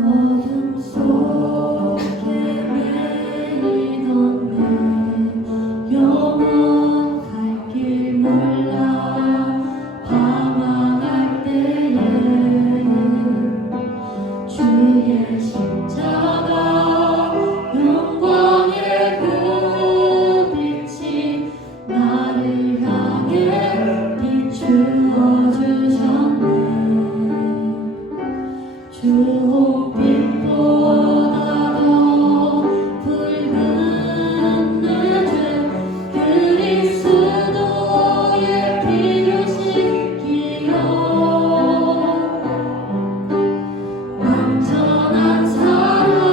어둠 속에 매이던 내 영혼 갈 길 몰라 방황할 때에 주의 십자가 영광의 그 빛이 나를 향해 비추어 주셨네. 주홍빛보다 더 붉은 내 죄 그리스도의 피로 씻기어 완전한 사랑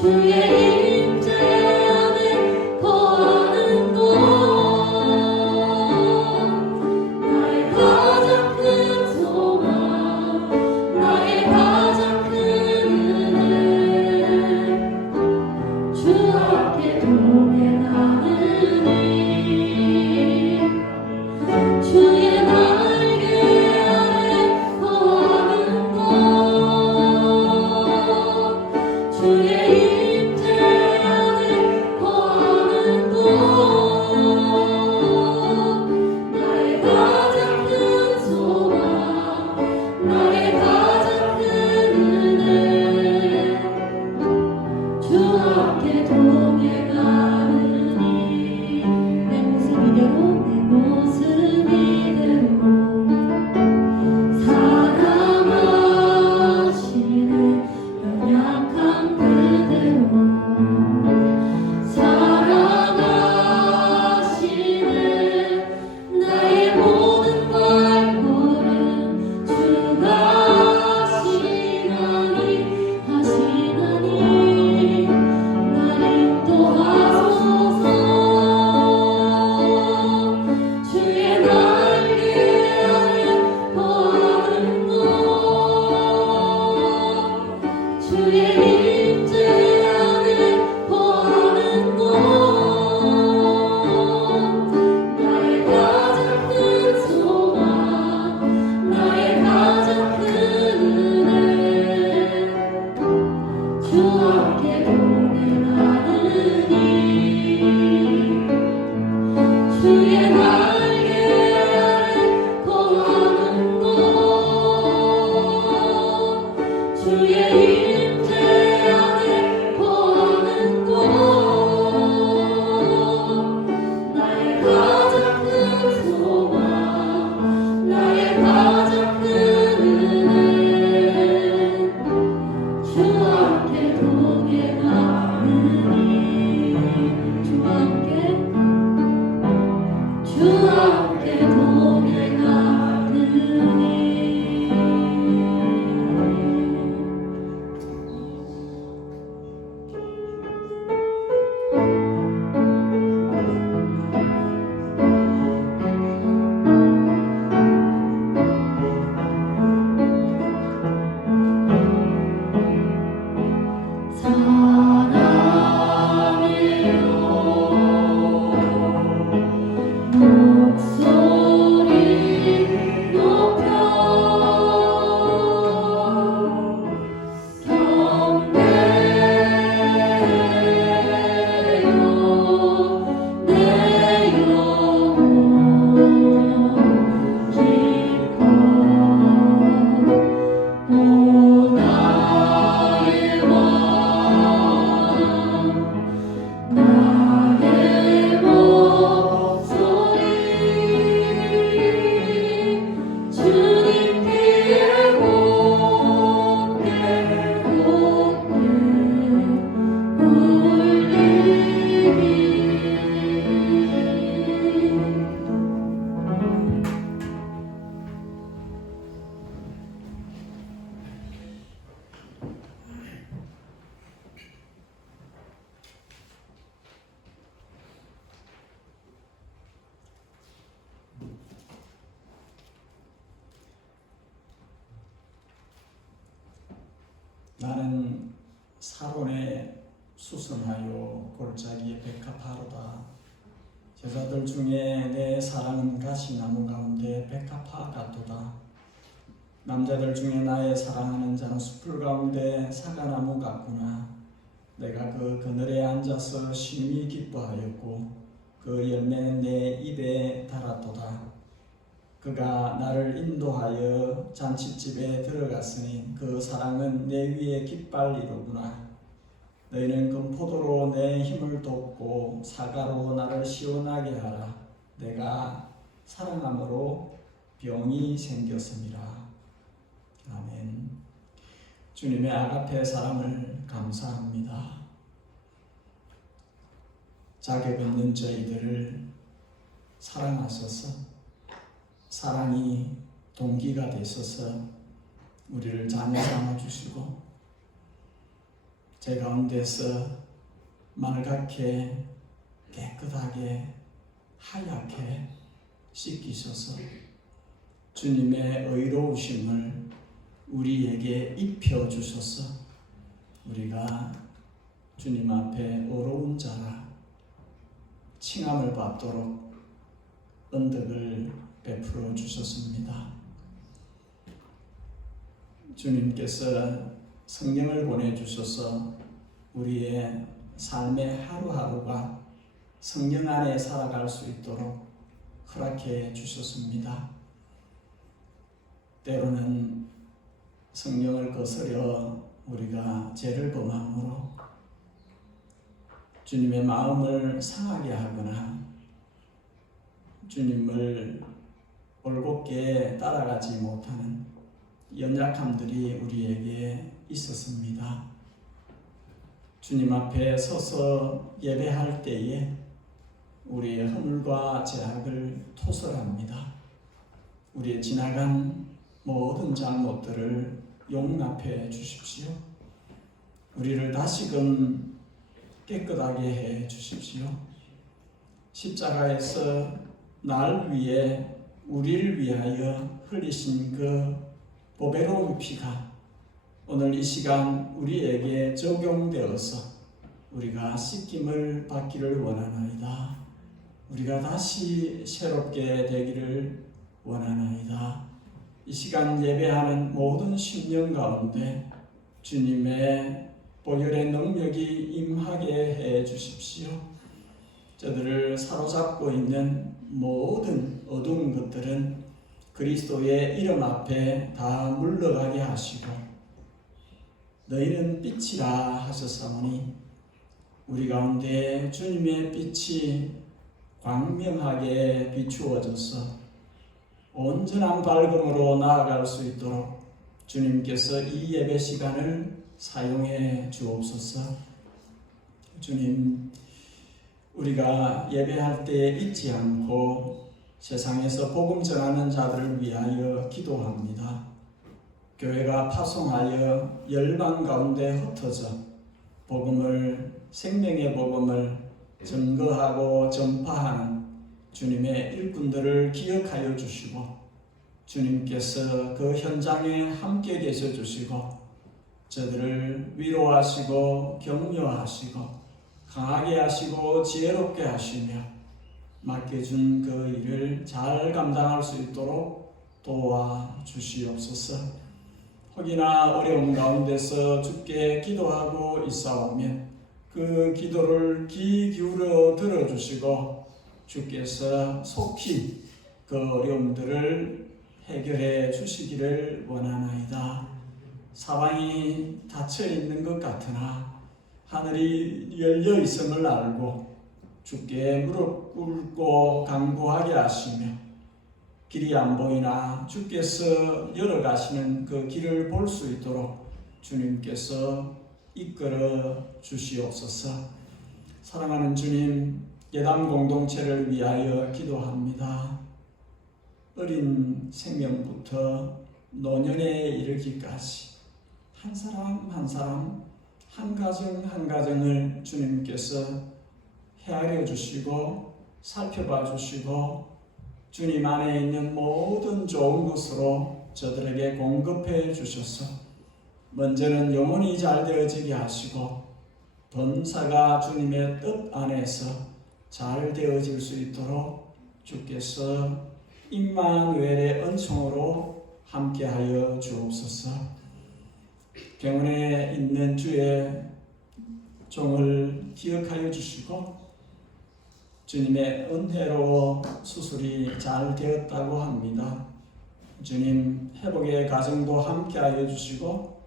주의 임재 안에 거하는 것 나의 가장 큰 소망 나의 가장 큰 은혜 주 앞에 동행하느니 주의 날개 아래 거하는 것 주의 임재 안에 거하는 것 나의 가장 큰 소망 나의 가장 큰 은혜 주 앞에 동행하느니 내 모습 이대로 사랑하시는 연약함 그대로 사랑하시는 나의 모든 발걸음 주가 하시나니 나를 인도하소서 주의 날개 아래 거하는 것 주의 임재 안에 거하는 것 나의 가장 큰 소망 나의 가장 큰 은혜 주 앞에 동행하느니 주의 날개 아래 거하는 것 주의 임재 안에 거하는 것 나의 가장 큰 소망 나의 가장 큰 은혜 주 앞에 동행하느니 주 앞에 동행하느니 목소리 높여 경배하여 내 영혼 기뻐 오 나의 왕 나의 목소리 주님께 곱게 울리리 나는 사론에 수선하여 골짜기에 백합화로다. 제자들 중에 내 사랑은 가시나무 가운데 백합화 같도다. 남자들 중에 나의 사랑하는 자는 숲풀 가운데 사과나무 같구나. 내가 그 그늘에 앉아서 심히 기뻐하였고 그 열매는 내 입에 달았도다. 그가 나를 인도하여 잔치집에 들어갔으니 그 사랑은 내 위에 깃발이로구나. 너희는 금포도로 내 힘을 돋고 사과로 나를 시원하게 하라. 내가 사랑함으로 병이 생겼습니다. 아멘. 주님의 아가페 사랑을 감사합니다. 자격 없는 저희들을 사랑하소서. 사랑이 동기가 되소서 우리를 자녀 삼아 주시고 제 가운데서 맑게 깨끗하게 하얗게 씻기셔서 주님의 의로우심을 우리에게 입혀주셔서 우리가 주님 앞에 의로운 자라 칭함을 받도록 은덕을 베풀어 주셨습니다. 주님께서 성령을 보내주셔서 우리의 삶의 하루하루가 성령 안에 살아갈 수 있도록 허락해 주셨습니다. 때로는 성령을 거스려 우리가 죄를 범함으로 주님의 마음을 상하게 하거나 주님을 올곧게 따라가지 못하는 연약함들이 우리에게 있었습니다. 주님 앞에 서서 예배할 때에 우리의 허물과 죄악을 토설합니다. 우리의 지나간 모든 잘못들을 용납해 주십시오. 우리를 다시금 깨끗하게 해 주십시오. 십자가에서 날 위해 우리를 위하여 흘리신 그 보배로운 피가 오늘 이 시간 우리에게 적용되어서 우리가 씻김을 받기를 원하나이다. 우리가 다시 새롭게 되기를 원하나이다. 이 시간 예배하는 모든 심령 가운데 주님의 보혈의 능력이 임하게 해 주십시오. 저들을 사로잡고 있는 모든 어두운 것들은 그리스도의 이름 앞에 다 물러가게 하시고 너희는 빛이라 하셨사오니 우리 가운데 주님의 빛이 광명하게 비추어져서 온전한 밝음으로 나아갈 수 있도록 주님께서 이 예배 시간을 사용해 주옵소서. 주님, 우리가 예배할 때 잊지 않고 세상에서 복음 전하는 자들을 위하여 기도합니다. 교회가 파송하여 열방 가운데 흩어져 복음을, 생명의 복음을 증거하고 전파하는 주님의 일꾼들을 기억하여 주시고 주님께서 그 현장에 함께 계셔 주시고 저들을 위로하시고 격려하시고 강하게 하시고 지혜롭게 하시며 맡겨준 그 일을 잘 감당할 수 있도록 도와주시옵소서. 혹이나 어려움 가운데서 주께 기도하고 있사오면 그 기도를 귀 기울여 들어주시고 주께서 속히 그 어려움들을 해결해 주시기를 원하나이다. 사방이 닫혀 있는 것 같으나 하늘이 열려 있음을 알고 주께 무릎 꿇고 간구하게 하시며 길이 안 보이나 주께서 열어가시는 그 길을 볼 수 있도록 주님께서 이끌어 주시옵소서. 사랑하는 주님, 예담 공동체를 위하여 기도합니다. 어린 생명부터 노년에 이르기까지 한 사람 한 사람, 한 가정 한 가정을 주님께서 헤아려 주시고 살펴봐 주시고 주님 안에 있는 모든 좋은 것으로 저들에게 공급해 주셔서 먼저는 영혼이 잘 되어지게 하시고 번사가 주님의 뜻 안에서 잘 되어질 수 있도록 주께서 임마누엘의 은총으로 함께하여 주옵소서. 병원에 있는 주의 종을 기억하여 주시고 주님의 은혜로 수술이 잘 되었다고 합니다. 주님, 회복의 과정도 함께하여 주시고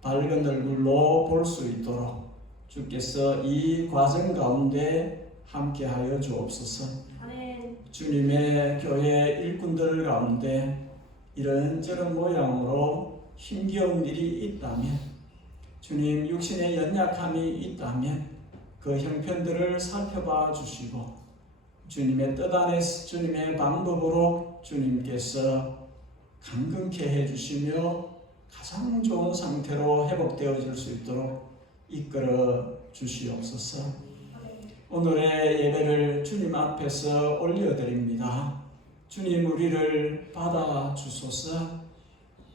밝은 얼굴로 볼 수 있도록 주께서 이 과정 가운데 함께하여 주옵소서. 아멘. 주님의 교회 일꾼들 가운데 이런저런 모양으로 힘겨운 일이 있다면 주님, 육신의 연약함이 있다면 그 형편들을 살펴봐 주시고 주님의 뜻 안에서 주님의 방법으로 주님께서 강건케 해주시며 가장 좋은 상태로 회복되어질 수 있도록 이끌어 주시옵소서. 오늘의 예배를 주님 앞에서 올려드립니다. 주님, 우리를 받아 주소서.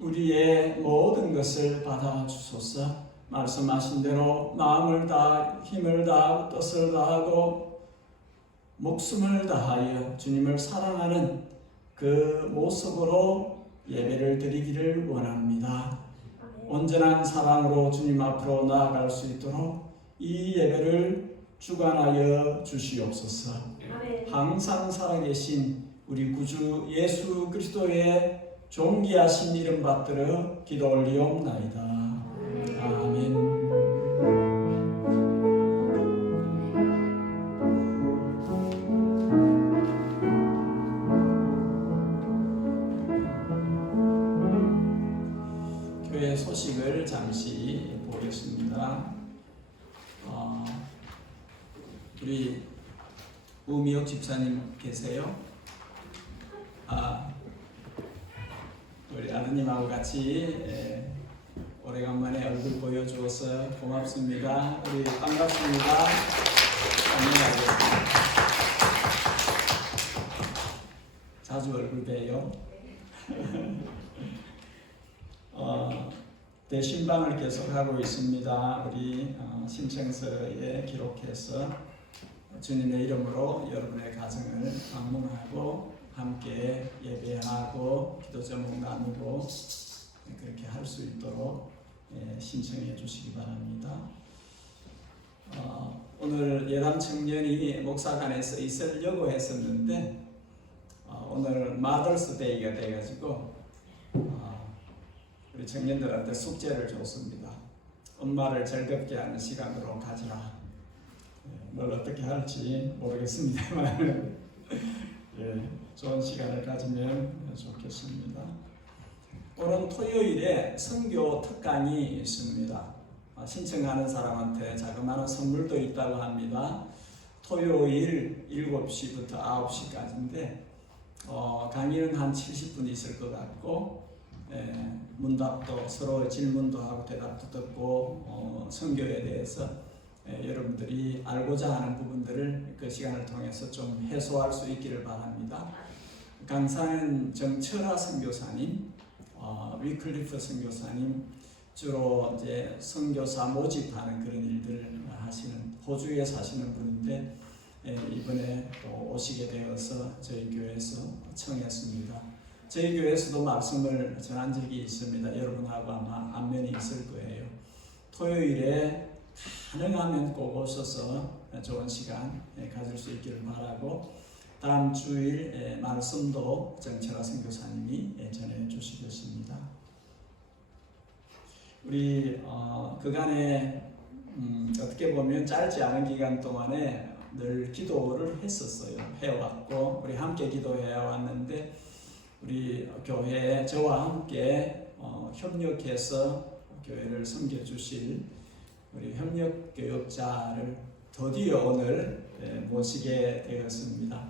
우리의 모든 것을 받아 주소서. 말씀하신 대로 마음을 다, 힘을 다, 뜻을 다하고 목숨을 다하여 주님을 사랑하는 그 모습으로 예배를 드리기를 원합니다. 온전한 사랑으로 주님 앞으로 나아갈 수 있도록 이 예배를 주관하여 주시옵소서. 항상 살아계신 우리 구주 예수 그리스도의 존귀하신 이름 받들어 기도 올리옵나이다. 아멘. 교회 소식을 잠시 보겠습니다. 우리 우미옥 집사님 계세요? 우리 아드님하고 같이 오래간만에 얼굴 보여주어서 고맙습니다. 우리 반갑습니다. 안녕하세요. 자주 얼굴 봬요. 대신방을 계속하고 있습니다. 우리 신청서에 기록해서 주님의 이름으로 여러분의 가정을 방문하고 함께 예배하고 기도 제목 나누고 그렇게 할 수 있도록 신청해 주시기 바랍니다. 오늘 예담 청년이 목사관에서 있으려고 했었는데 오늘 마더스데이가 돼가지고 우리 청년들한테 숙제를 줬습니다. 엄마를 즐겁게 하는 시간으로 가지라. 뭘 어떻게 할지 모르겠습니다만 좋은 시간을 가지면 좋겠습니다. 오늘 토요일에 선교 특강이 있습니다. 신청하는 사람한테 자그마한 선물도 있다고 합니다. 토요일 7시부터 9시까지인데 강의는 한 70분 있을 것 같고 문답도 서로 질문도 하고 대답도 듣고 선교에 대해서 여러분들이 알고자 하는 부분들을 그 시간을 통해서 좀 해소할 수 있기를 바랍니다. 강사는 정철하 선교사님, 위클리프 선교사님, 주로 이제 선교사 모집하는 그런 일들을 하시는 호주에 사시는 분인데 이번에 또 오시게 되어서 저희 교회에서 청했습니다. 저희 교회에서도 말씀을 전한 적이 있습니다. 여러분하고 아마 안면이 있을 거예요. 토요일에 가능하면 꼭 오셔서 좋은 시간 가질 수 있기를 바라고 다음 주일 말씀도 정철하 선교사님이 전해 주시겠습니다. 우리 그간에 어떻게 보면 짧지 않은 기간 동안에 늘 기도를 했었어요. 해왔고 우리 함께 기도해 왔는데 우리 교회에 저와 함께 협력해서 교회를 섬겨주실 우리 협력교역자를 드디어 오늘 모시게 되었습니다.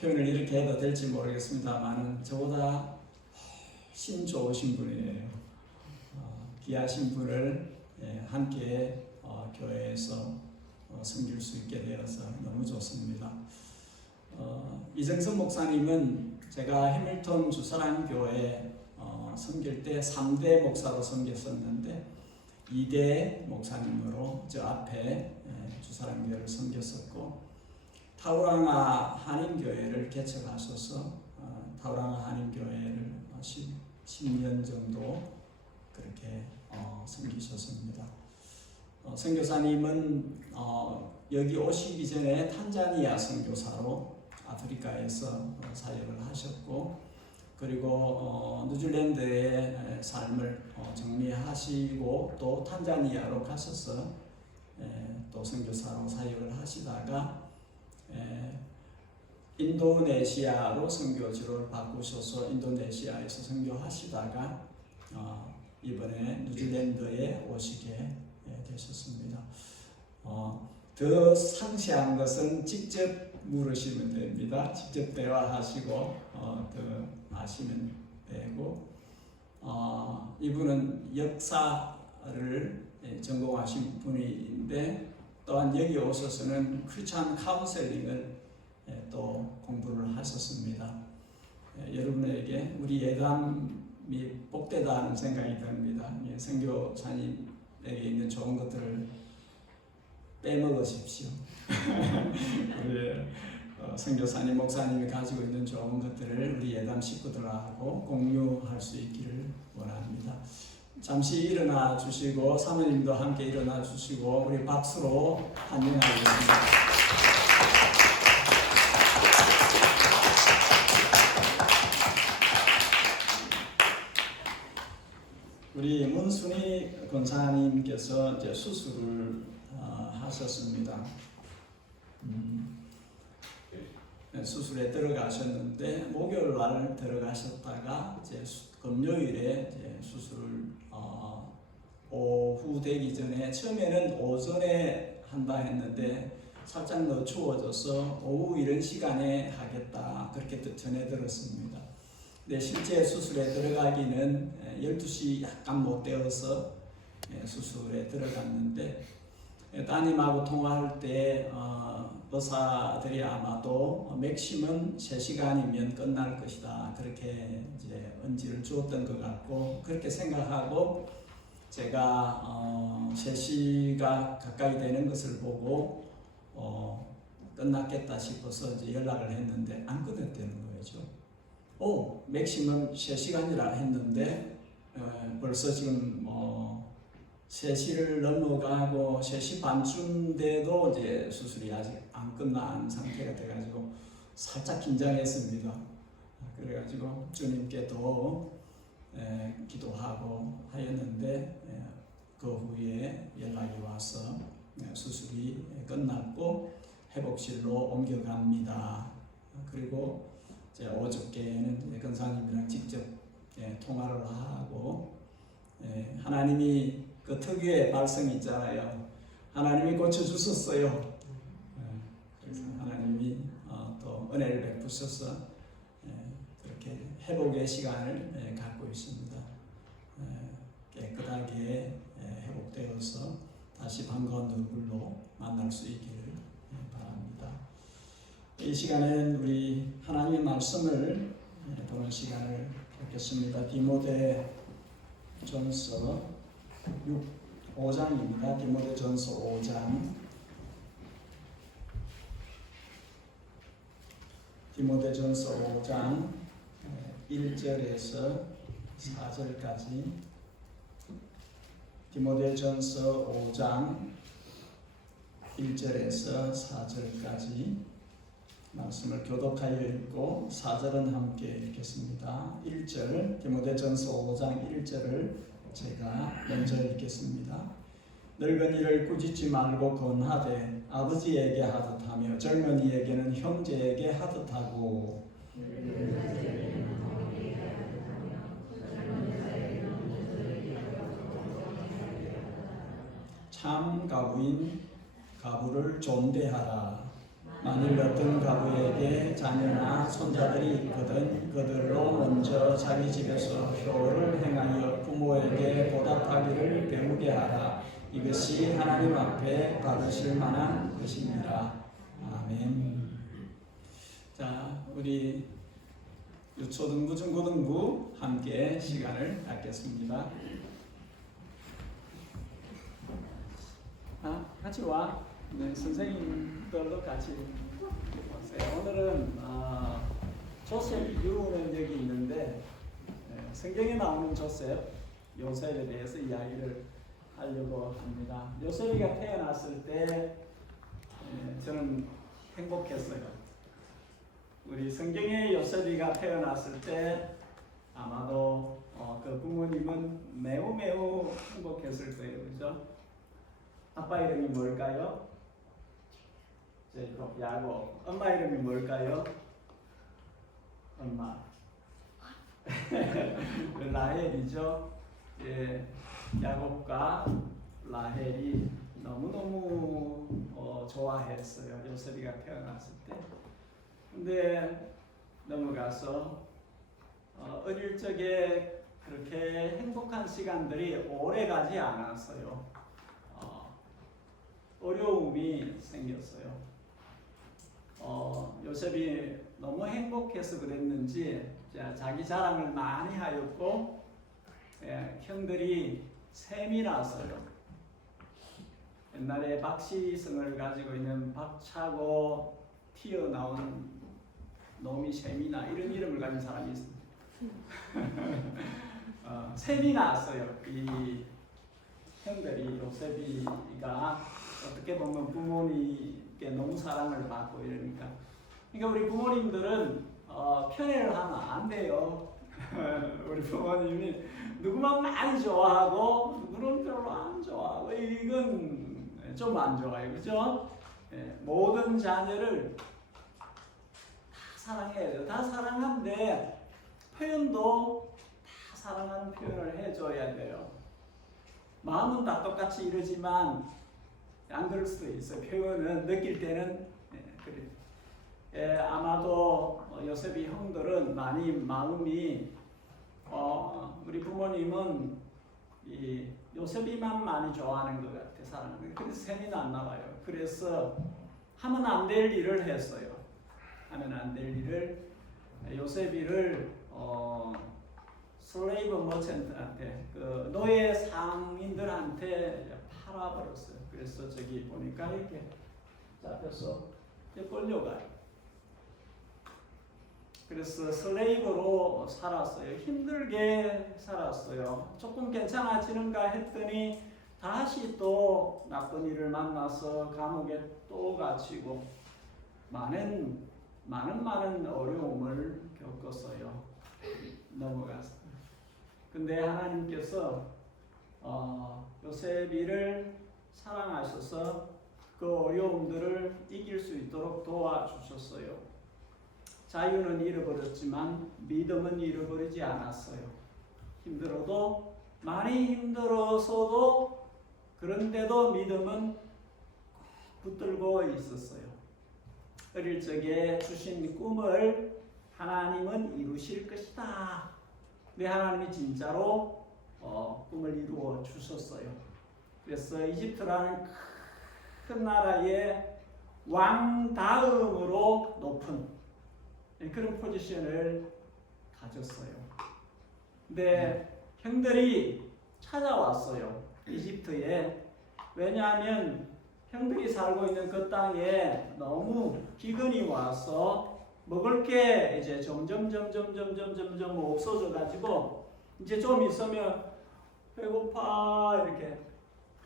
표현을 이렇게 해도 될지 모르겠습니다만 저보다 훨씬 좋으신 분이에요. 귀하신 분을 함께 교회에서 섬길 수 있게 되어서 너무 좋습니다. 이정선 목사님은 제가 해밀턴 주사랑교회 섬길 때 3대 목사로 섬겼었는데 2대 목사님으로 저 앞에 주사랑교회를 섬겼었고 타우랑아 한인교회를 개척하셔서 타우랑아 한인교회를 10년 정도 그렇게 섬기셨습니다. 선교사님은 여기 오시기 전에 탄자니아 선교사로 아프리카에서 사역을 하셨고 그리고 뉴질랜드의 삶을 정리하시고 또 탄자니아로 가셔서 또 선교사로 사역을 하시다가 인도네시아로 선교지를 바꾸셔서 인도네시아에서 선교하시다가 이번에 뉴질랜드에 오시게 되셨습니다. 더 상세한 것은 직접 물으시면 됩니다. 직접 대화하시고 더 아시면 되고 이분은 역사 신학을 전공하신 분인데 또한 여기 오셔서는 크리스찬 카운셀링을 또 공부를 하셨습니다. 여러분에게 우리 예담이 복되다 하는 생각이 듭니다. 선교사님에게 있는 좋은 것들을 빼먹으십시오. 우리 선교사님, 목사님이 가지고 있는 좋은 것들을 우리 예담 식구들하고 공유할 수 있기를 원합니다. 잠시 일어나 주시고 사모님도 함께 일어나 주시고 우리 박수로 환영하겠습니다. 우리 문순희 권사님께서 이제 수술을 하셨습니다. 수술에 들어가셨는데 목요일 날 들어가셨다가 이제 금요일에 이제 수술을 오후 되기 전에 처음에는 오전에 한다 했는데 살짝 더 추워져서 오후 이런 시간에 하겠다 그렇게 전해 들었습니다. 근데 실제 수술에 들어가기는 12시 약간 못 되어서 수술에 들어갔는데 따님하고 통화할 때 의사들이 아마도 맥시멈 3시간이면 끝날 것이다 그렇게 이제 언지를 주었던 것 같고 그렇게 생각하고 제가 3시가 가까이 되는 것을 보고 끝났겠다 싶어서 이제 연락을 했는데 안 끝났다는 거죠. 맥시멈 3시간이라 했는데 벌써 지금 3시를 넘어가고 3시 반쯤 돼도 이제 수술이 아직 안 끝난 상태가 돼가지고 살짝 긴장했습니다. 그래가지고 주님께 더 기도하고 하였는데 그 후에 연락이 와서 수술이 끝났고 회복실로 옮겨갑니다. 그리고 이제 어저께는 권사님이랑 직접 통화를 하고 하나님이 그 특유의 발성이 있잖아요. 하나님이 고쳐주셨어요. 그래서 하나님이 또 은혜를 베푸셔서 그렇게 회복의 시간을 갖고 있습니다. 깨끗하게 회복되어서 다시 반가운 얼굴로 만날 수 있기를 바랍니다. 이 시간에는 우리 하나님의 말씀을 보는 시간을 갖겠습니다. 디모데전서 5장입니다. 디모데전서 5장. 디모데전서 5장 1절에서 4절까지. 디모데전서 5장 1절에서 4절까지 말씀을 교독하여 읽고 4절은 함께 읽겠습니다. 1절 디모데전서 5장 1절을 제가 먼저 읽겠습니다. 늙은이를 꾸짖지 말고 권하되 아버지에게 하듯하며 젊은이에게는 형제에게 하듯하고 참 가부인 가부를 존대하라. 만일 어떤 가부에게 자녀나 손자들이 있거든 그들로 먼저 자기 집에서 효를 행하여 부모에게 보답하기를 배우게 하라. 이것이 하나님 앞에 받으실 만한 것입니다. 아멘. 자, 우리 유초등부, 중고등부 함께 시간을 갖겠습니다. 같이 와. 네, 선생님들도 같이 오세요. 오늘은 조셉 유는 여기 있는데 성경에 나오는 조셉, 요셉에 대해서 이야기를 하려고 합니다. 요셉이가 태어났을 때 저는 행복했어요. 우리 성경에 요셉이가 태어났을 때 아마도 그 부모님은 매우 행복했을 거예요. 그죠? 아빠 이름이 뭘까요? 제이콥, 야곱. 엄마 이름이 뭘까요? 엄마. 라헬이죠. 예, 야곱과 라헬이 너무너무 좋아했어요. 요셉이가 태어났을 때. 근데 넘어가서 어릴 적에 그렇게 행복한 시간들이 오래 가지 않았어요. 어려움이 생겼어요. 요셉이 너무 행복해서 그랬는지 자기 자랑을 많이 하였고, 형들이 셈이 났어요. 옛날에 박씨성을 가지고 있는 박차고 튀어나온 놈이 셈이나 이런 이름을 가진 사람이 있습니다. 셈이 났어요. 이 형들이, 요셉이가 어떻게 보면 부모님께 너무 사랑을 받고 이러니까. 그러니까 우리 부모님들은 편애를 하면 안 돼요. 우리 부모님이 누구만 많이 좋아하고 누구는 별로 안 좋아하고 이건 좀 안 좋아요. 그죠? 모든 자녀를 다 사랑해야 돼요. 다 사랑하는데 표현도 다 사랑하는 표현을 해줘야 돼요. 마음은 다 똑같이 이러지만 안 그럴 수도 있어요. 표현은 느낄 때는 그래. 아마도 요셉이 형들은 많이 마음이 우리 부모님은 이 요셉이만 많이 좋아하는 것 같아, 사랑하는. 그래서 셈이 안 나와요. 그래서 하면 안 될 일을 했어요. 하면 안 될 일을, 요셉이를 슬레이브 머천트한테, 그 노예 상인들한테 팔아버렸어요. 그래서 저기 보니까 이렇게 잡혀서 끌려가요. 그래서 슬레이브로 살았어요. 힘들게 살았어요. 조금 괜찮아지는가 했더니 다시 또 나쁜 일을 만나서 감옥에 또 갇히고 많은 어려움을 겪었어요. 넘어갔어요. 근데 하나님께서 요셉이를 사랑하셔서 그 어려움들을 이길 수 있도록 도와주셨어요. 자유는 잃어버렸지만 믿음은 잃어버리지 않았어요. 힘들어도, 많이 힘들어서도, 그런데도 믿음은 붙들고 있었어요. 어릴 적에 주신 꿈을 하나님은 이루실 것이다. 근데 하나님이 진짜로 꿈을 이루어 주셨어요. 그래서 이집트라는 큰 나라의 왕 다음으로 높은 그런 포지션을 가졌어요. 근데 형들이 찾아왔어요. 이집트에. 왜냐하면 형들이 살고 있는 그 땅에 너무 기근이 와서 먹을 게 이제 점점 없어져 가지고 이제 좀 있으면 배고파 이렇게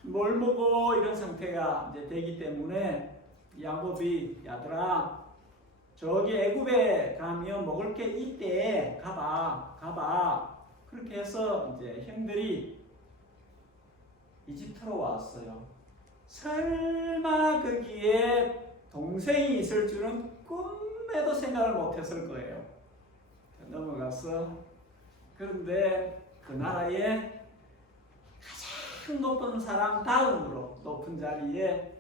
뭘 먹어 이런 상태가 이제 되기 때문에 야곱이 야들아 저기 애굽에 가면 먹을 게 있대. 가봐. 그렇게 해서 이제 형들이 이집트로 왔어요. 설마 거기에 동생이 있을 줄은 꿈에도 생각을 못했을 거예요. 넘어가서 그런데 그 나라의 가장 높은 사람 다음으로 높은 자리에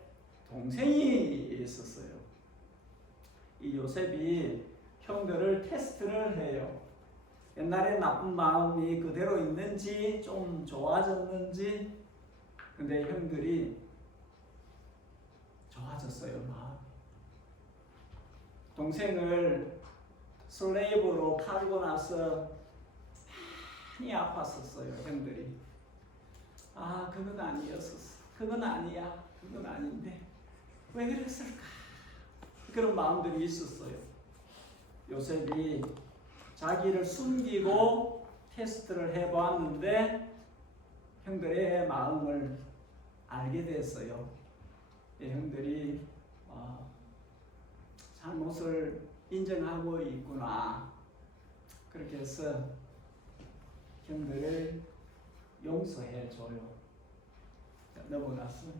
동생이 있었어요. 이 요셉이 형들을 테스트를 해요. 옛날에 나쁜 마음이 그대로 있는지 좀 좋아졌는지. 근데 형들이 좋아졌어요. 마음이. 동생을 슬레이브로 팔고 나서 많이 아팠었어요. 형들이. 그건 아니었었어. 그건 아니야. 그건 아닌데 왜 그랬을까? 그런 마음들이 있었어요. 요셉이 자기를 숨기고 테스트를 해보았는데 형들의 마음을 알게 됐어요. 형들이 잘못을 인정하고 있구나. 그렇게 해서 형들을 용서해줘요. 넘어갔어요.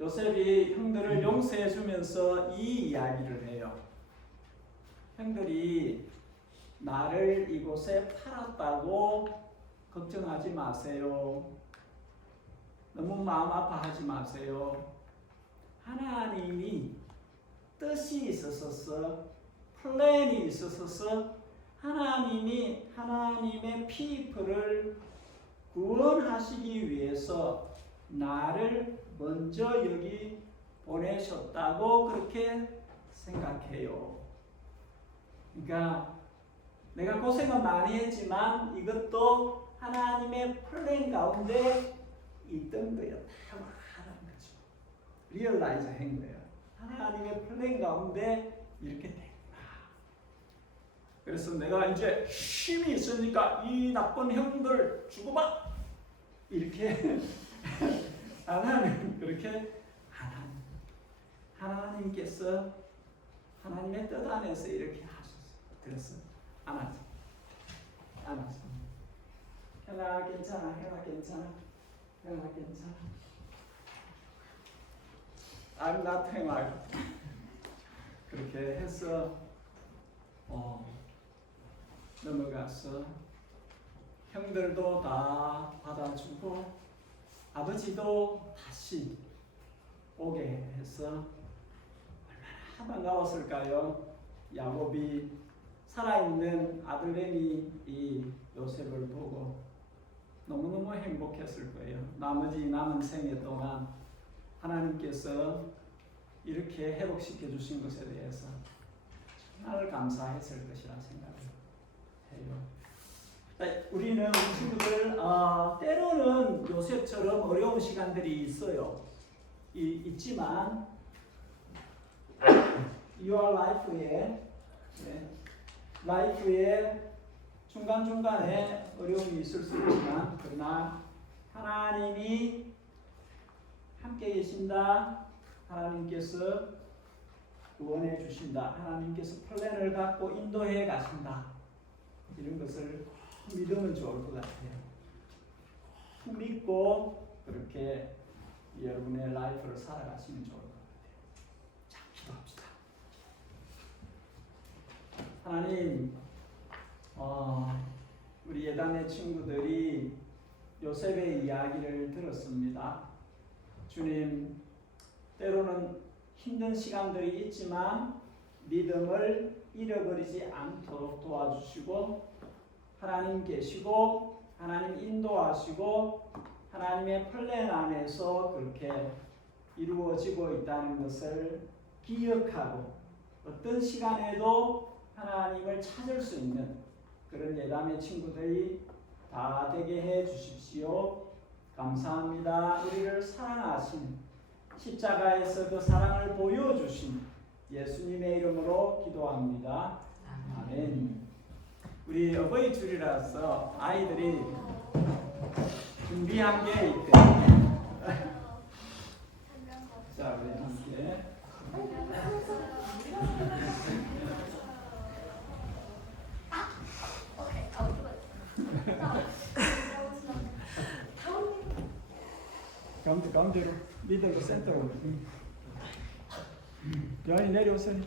요셉이 형들을 용서해주면서 이 이야기를 해요. 형들이 나를 이곳에 팔았다고 걱정하지 마세요. 너무 마음 아파하지 마세요. 하나님이 뜻이 있었어, 플랜이 있었어. 하나님이 하나님의 피플을 구원하시기 위해서 나를 먼저 여기 보내셨다고 그렇게 생각해요. 그러니까 내가 고생은 많이 했지만 이것도 하나님의 플랜 가운데 있던 거예요. 다 하라는 거죠. 리얼라이즈 한 거예요. 하나님의 플랜 가운데 이렇게 됐구나. 그래서 내가 이제 힘이 있으니까 이 나쁜 형들 죽어봐 이렇게 하나님 그렇게 하나님께서 하나님의 뜻 안에서 이렇게 하셨어요. 그래서 안 하죠. 현아 괜찮아. I'm not 행할. 그렇게 해서 넘어가서 형들도 다 받아주고 아버지도 다시 오게 해서 얼마나 반가웠을까요? 야곱이 살아있는 아들내미 이 요셉을 보고 너무너무 행복했을 거예요. 나머지 남은 생애 동안 하나님께서 이렇게 회복시켜 주신 것에 대해서 정말 감사했을 것이라 생각을 해요. 우리는 우리 친구들 때로는 요셉처럼 어려운 시간들이 있어요. 있지만 your life에 중간중간에 어려움이 있을 수 있지만 그러나 하나님이 함께 계신다. 하나님께서 구원해 주신다. 하나님께서 플랜을 갖고 인도해 가신다. 이런 것을 믿으면 좋을 것 같아요. 믿고 그렇게 여러분의 라이프를 살아가시면 좋을 것 같아요. 자, 기도합시다. 하나님, 우리 예단의 친구들이 요셉의 이야기를 들었습니다. 주님, 때로는 힘든 시간들이 있지만 믿음을 잃어버리지 않도록 도와주시고 하나님 계시고 하나님 인도하시고 하나님의 플랜 안에서 그렇게 이루어지고 있다는 것을 기억하고 어떤 시간에도 하나님을 찾을 수 있는 그런 예담의 친구들이 다 되게 해 주십시오. 감사합니다. 우리를 사랑하신 십자가에서 그 사랑을 보여주신 예수님의 이름으로 기도합니다. 아멘. 우리 어버이 주일이라서 아이들이 준비한 게 있거든요. 자, 우리 함께. 가운데로 미들로 센터로. 여인이 내려오세요.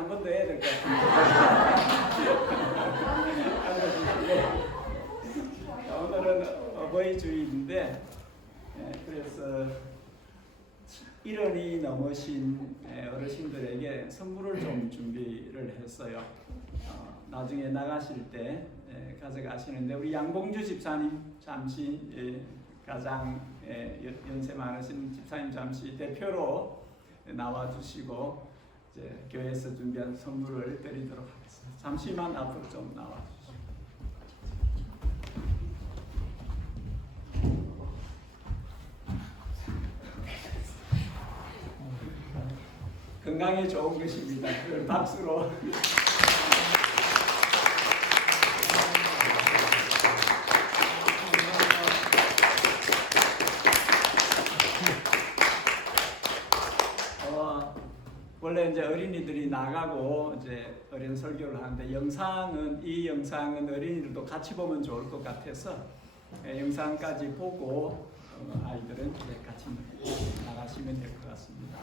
한 번 더 해야 될 것 같은데. 앉아주시고. 자, 오늘은 어버이 주일인데 그래서 1월이 넘으신 어르신들에게 선물을 좀 준비를 했어요. 나중에 나가실 때 가져가시는데 우리 양봉주 집사님 잠시 가장 연세 많으신 집사님 잠시 대표로 나와주시고 이제 교회에서 준비한 선물을 드리도록 하겠습니다. 잠시만 앞으로 좀 나와주시죠. 건강에 좋은 것입니다. 그걸 박수로. 원래 이제 어린이들이 나가고 이제 어린 설교를 하는데 이 영상은 어린이들도 같이 보면 좋을 것 같아서 영상까지 보고 아이들은 이제 같이 나가시면 될 것 같습니다.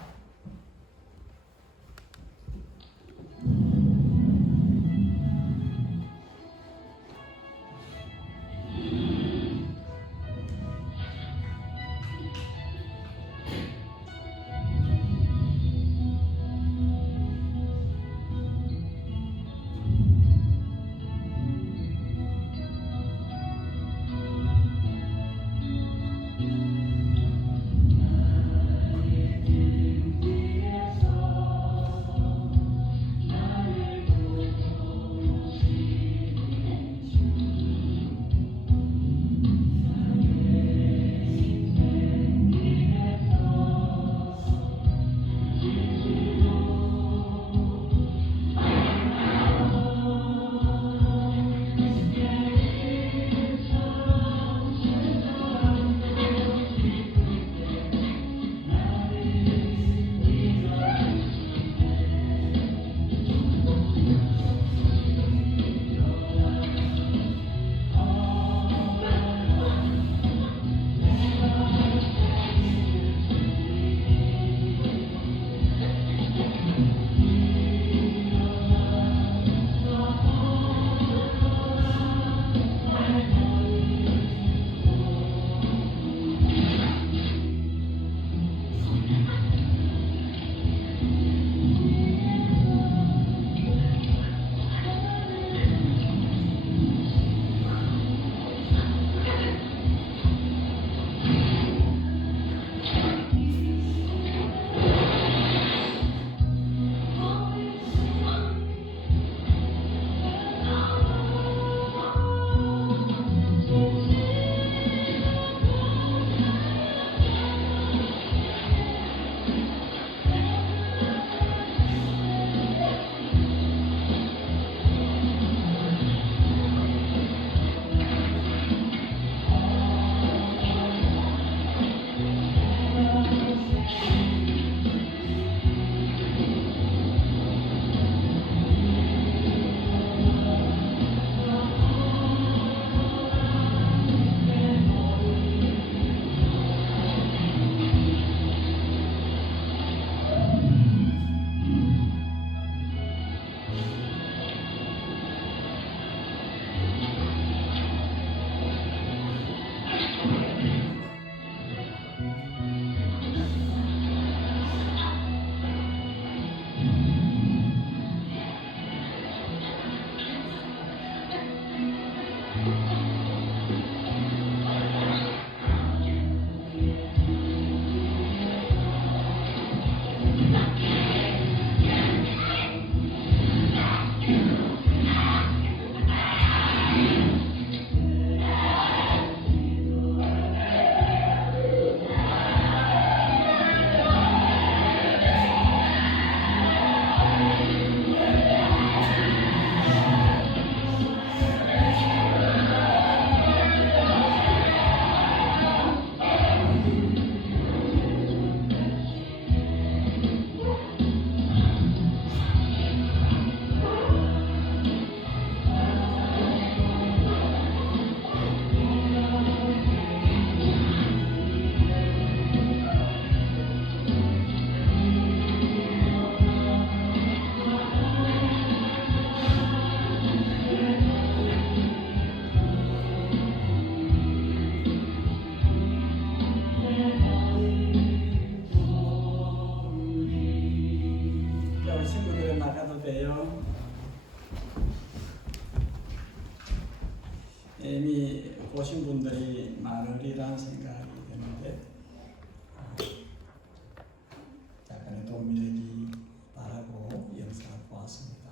보신 분들이 많으리란 생각이 되는데 약간의 도움이 되기 바라고 영상을 보았습니다.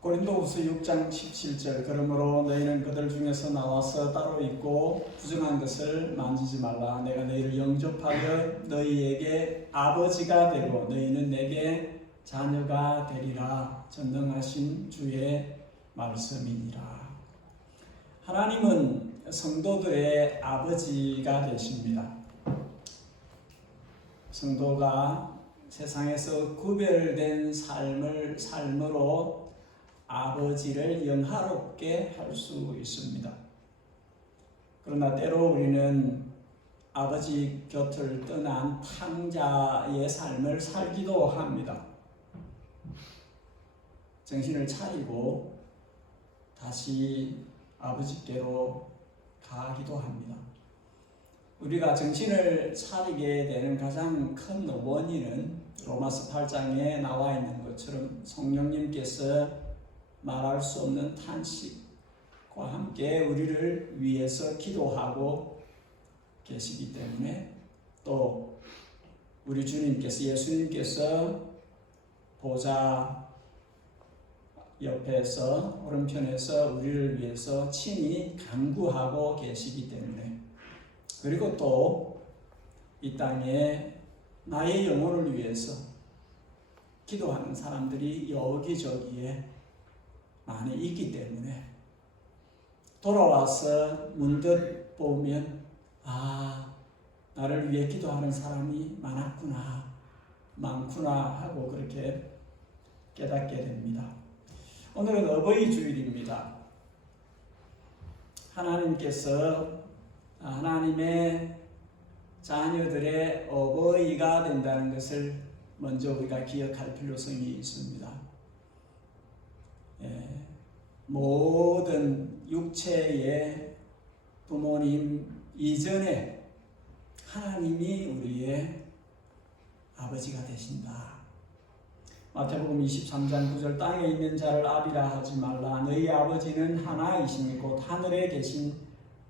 고린도후서 6장 17절 그러므로 너희는 그들 중에서 나와서 따로 있고 부정한 것을 만지지 말라. 내가 너희를 영접하여 너희에게 아버지가 되고 너희는 내게 자녀가 되리라. 전능하신 주의 말씀이니라. 하나님은 성도들의 아버지가 되십니다. 성도가 세상에서 구별된 삶으로 아버지를 영화롭게 할 수 있습니다. 그러나 때로 우리는 아버지 곁을 떠난 탕자의 삶을 살기도 합니다. 정신을 차리고 다시 아버지께로 가기도 합니다. 우리가 정신을 차리게 되는 가장 큰 원인은 로마서 8장에 나와 있는 것처럼 성령님께서 말할 수 없는 탄식과 함께 우리를 위해서 기도하고 계시기 때문에 또 우리 주님께서 예수님께서 보좌 옆에서 오른편에서 우리를 위해서 친히 간구하고 계시기 때문에 그리고 또 이 땅에 나의 영혼을 위해서 기도하는 사람들이 여기저기에 많이 있기 때문에 돌아와서 문득 보면 나를 위해 기도하는 사람이 많구나 하고 그렇게 깨닫게 됩니다. 오늘은 어버이 주일입니다. 하나님께서 하나님의 자녀들의 어버이가 된다는 것을 먼저 우리가 기억할 필요성이 있습니다. 모든 육체의 부모님 이전에 하나님이 우리의 아버지가 되신다. 마태복음 23장 9절 땅에 있는 자를 아비라 하지 말라. 너희 아버지는 하나이시니 곧 하늘에 계신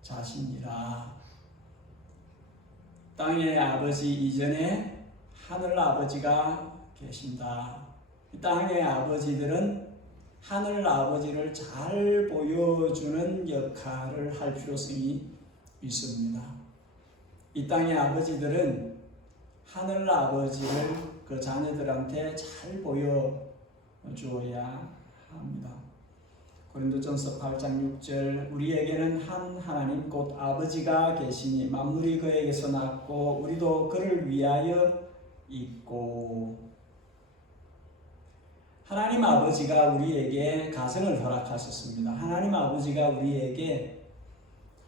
자신이라. 땅의 아버지 이전에 하늘 아버지가 계신다. 땅의 아버지들은 하늘 아버지를 잘 보여주는 역할을 할 필요성이 있습니다. 이 땅의 아버지들은 하늘 아버지를 그 자녀들한테 잘 보여주어야 합니다. 고린도전서 8장 6절 우리에게는 한 하나님 곧 아버지가 계시니 만물이 그에게서 났고 우리도 그를 위하여 있고. 하나님 아버지가 우리에게 가정을 허락하셨습니다. 하나님 아버지가 우리에게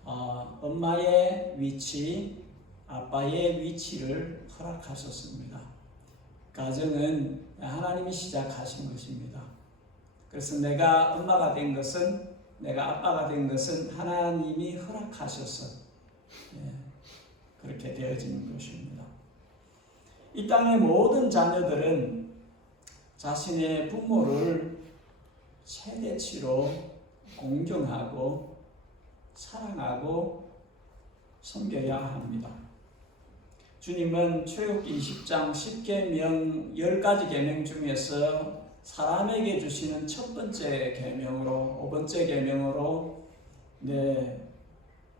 엄마의 위치, 아빠의 위치를 허락하셨습니다. 가정은 하나님이 시작하신 것입니다. 그래서 내가 엄마가 된 것은, 내가 아빠가 된 것은 하나님이 허락하셔서 그렇게 되어지는 것입니다. 이 땅의 모든 자녀들은 자신의 부모를 최대치로 공경하고 사랑하고 섬겨야 합니다. 주님은 출애굽기 20장 10계명 10가지 계명 중에서 사람에게 주시는 첫 번째 계명으로 5번째 계명으로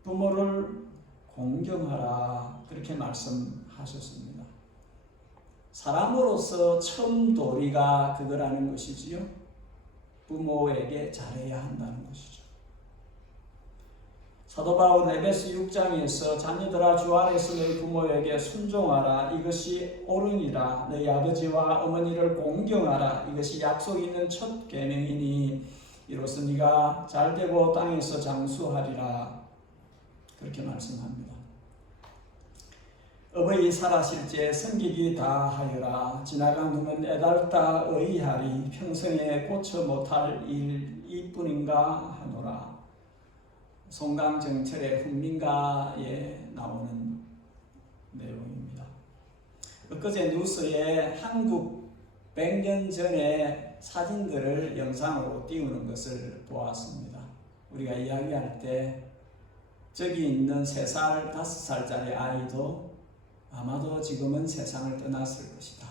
부모를 공경하라 그렇게 말씀하셨습니다. 사람으로서 처음 도리가 그거라는 것이지요. 부모에게 잘해야 한다는 것이죠. 사도 바울은 에베소 6장에서 자녀들아 주 안에서 너희 부모에게 순종하라. 이것이 옳으니라. 너희 아버지와 어머니를 공경하라. 이것이 약속 있는 첫 계명이니 이로써 네가 잘되고 땅에서 장수하리라. 그렇게 말씀합니다. 어버이 살아실 때 섬기기 다하여라. 지나간 후는 애달다 의하리. 평생에 고쳐 못할 일뿐인가 하노라. 송강정철의 훈민가에 나오는 내용입니다. 엊그제 뉴스에 한국 100년 전의 사진들을 영상으로 띄우는 것을 보았습니다. 우리가 이야기할 때 저기 있는 3살, 5살짜리 아이도 아마도 지금은 세상을 떠났을 것이다.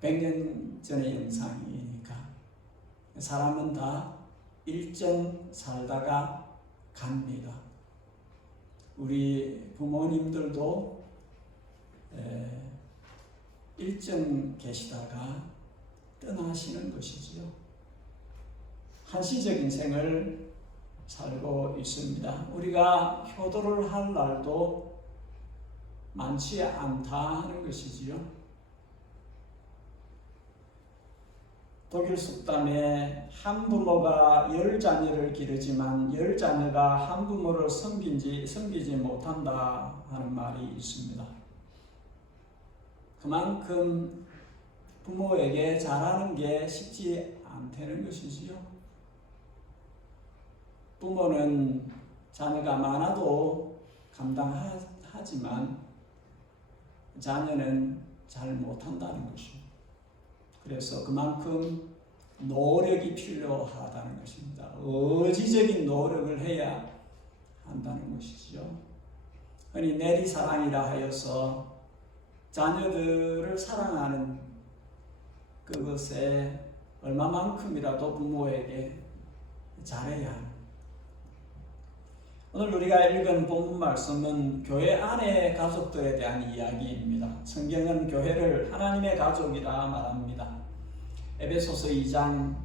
100년 전의 영상이니까. 사람은 다 일정 살다가 갑니다. 우리 부모님들도 일정 계시다가 떠나시는 것이지요. 한시적인 생을 살고 있습니다. 우리가 효도를 할 날도 많지 않다 하는 것이지요. 독일 속담에 한 부모가 10자녀를 기르지만 10자녀가 한 부모를 섬기지 못한다 하는 말이 있습니다. 그만큼 부모에게 잘하는 게 쉽지 않다는 것이지요. 부모는 자녀가 많아도 감당하지만 자녀는 잘 못한다는 것입니다. 그래서 그만큼 노력이 필요하다는 것입니다. 의지적인 노력을 해야 한다는 것이죠. 흔히 내리사랑이라 하여서 자녀들을 사랑하는 그것에 얼마만큼이라도 부모에게 잘해야 합니다. 오늘 우리가 읽은 본문 말씀은 교회 안의 가족들에 대한 이야기입니다. 성경은 교회를 하나님의 가족이라 말합니다. 에베소서 2장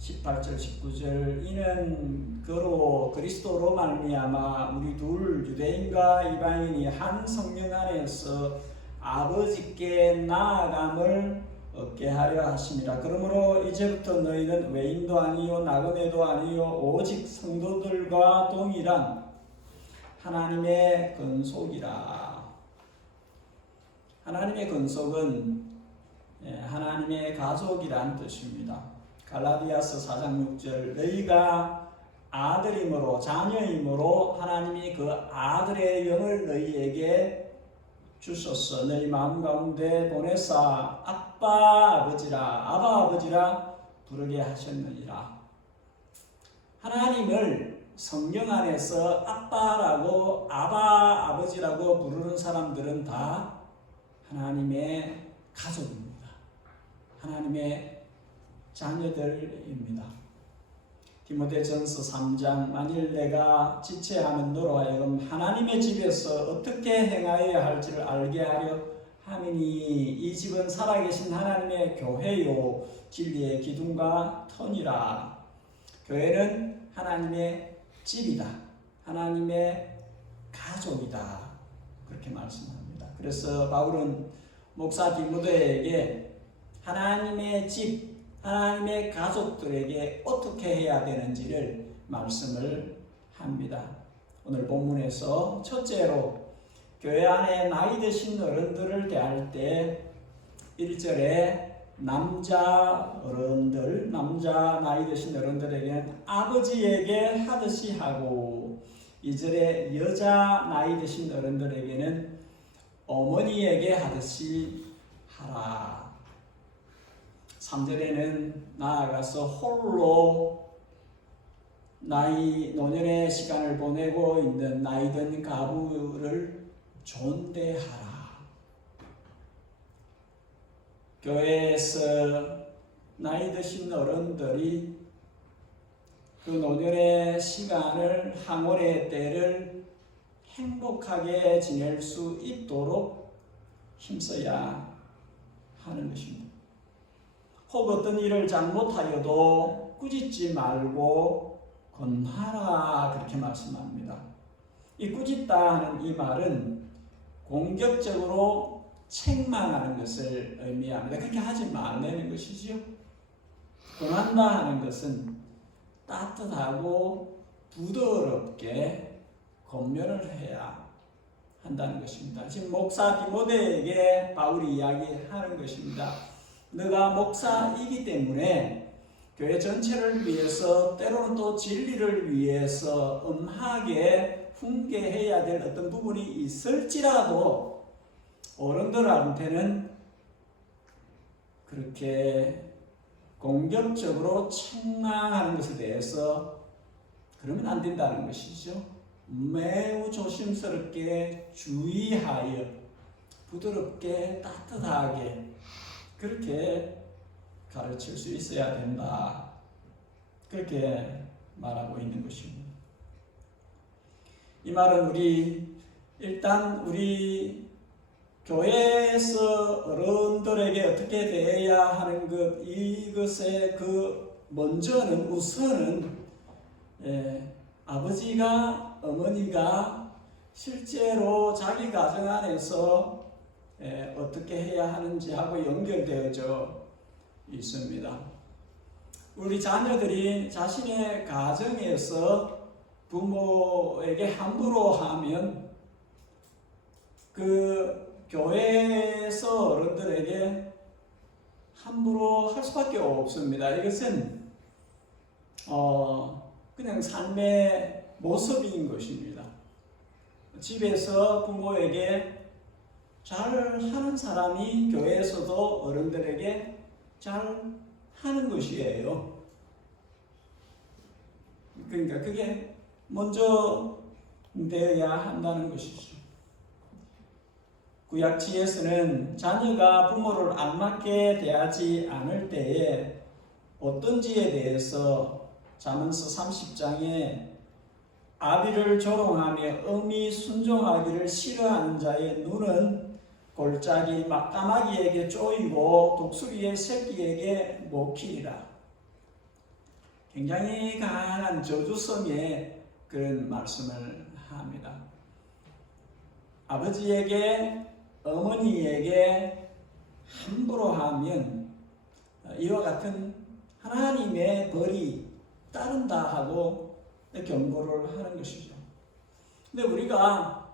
18절 19절 이는 그로 그리스도로 말미암아 우리 둘 유대인과 이방인이 한 성령 안에서 아버지께 나아감을 얻게 하려 하심이라. 그러므로 이제부터 너희는 외인도 아니요 나그네도 아니요 오직 성도들과 동일한 하나님의 건속이라. 하나님의 건속은 하나님의 가족이란 뜻입니다. 갈라디아서 4장 6절 너희가 아들이므로 자녀이므로 하나님이 그 아들의 영을 너희에게 주소서 너희 마음 가운데 보내사 아빠 아버지라 부르게 하셨느니라. 하나님을 성령 안에서 아빠라고 아버지라고 부르는 사람들은 다 하나님의 가족입니다. 하나님의 자녀들입니다. 디모데전서 3장 만일 내가 지체하는 너로 하여금 하나님의 집에서 어떻게 행하여야 할지를 알게 하려 함이니 이 집은 살아계신 하나님의 교회요 진리의 기둥과 터니라. 교회는 하나님의 집이다. 하나님의 가족이다. 그렇게 말씀합니다. 그래서 바울은 목사 디모데에게 하나님의 집, 하나님의 가족들에게 어떻게 해야 되는지를 말씀을 합니다. 오늘 본문에서 첫째로 교회 안에 나이 드신 어른들을 대할 때 1절에 남자 나이 드신 어른들에게는 아버지에게 하듯이 하고 2절에 여자 나이 드신 어른들에게는 어머니에게 하듯이 하라. 3절에는 나아가서 홀로 노년의 시간을 보내고 있는 나이든 가부를 존대하라. 교회에서 나이 드신 어른들이 그 노년의 시간을 항원의 때를 행복하게 지낼 수 있도록 힘써야 하는 것입니다. 혹 어떤 일을 잘못하여도 꾸짖지 말고 권하라 그렇게 말씀합니다. 이 꾸짖다 하는 이 말은 공격적으로 책망하는 것을 의미합니다. 그렇게 하지 말라는 것이죠. 권한다 하는 것은 따뜻하고 부드럽게 권면을 해야 한다는 것입니다. 지금 목사 디모데에게 바울이 이야기하는 것입니다. 너가 목사이기 때문에 교회 전체를 위해서 때로는 또 진리를 위해서 엄하게 훈계해야 될 어떤 부분이 있을지라도 어른들한테는 그렇게 공격적으로 책망하는 것에 대해서 그러면 안 된다는 것이죠. 매우 조심스럽게 주의하여 부드럽게 따뜻하게 그렇게 가르칠 수 있어야 된다. 그렇게 말하고 있는 것입니다. 이 말은 일단 우리 교회에서 어른들에게 어떻게 대해야 하는 것, 이것의 먼저는 우선은 아버지가 어머니가 실제로 자기 가정 안에서 어떻게 해야 하는지 하고 연결되어져 있습니다. 우리 자녀들이 자신의 가정에서 부모에게 함부로 하면 그 교회에서 어른들에게 함부로 할 수밖에 없습니다. 이것은 그냥 삶의 모습인 것입니다. 집에서 부모에게 잘하는 사람이 교회에서도 어른들에게 잘하는 것이에요. 그러니까 그게 먼저 되어야 한다는 것이죠. 구약지에서는 자녀가 부모를 알맞게 대하지 않을 때에 어떤지에 대해서 잠언서 30장에 아비를 조롱하며 엄히 순종하기를 싫어하는 자의 눈은 골짜기 까마귀에게 쪼이고 독수리의 새끼에게 먹히리라. 굉장히 강한 저주성의 그런 말씀을 합니다. 아버지에게 어머니에게 함부로 하면 이와 같은 하나님의 벌이 따른다 하고 경고를 하는 것이죠. 근데 우리가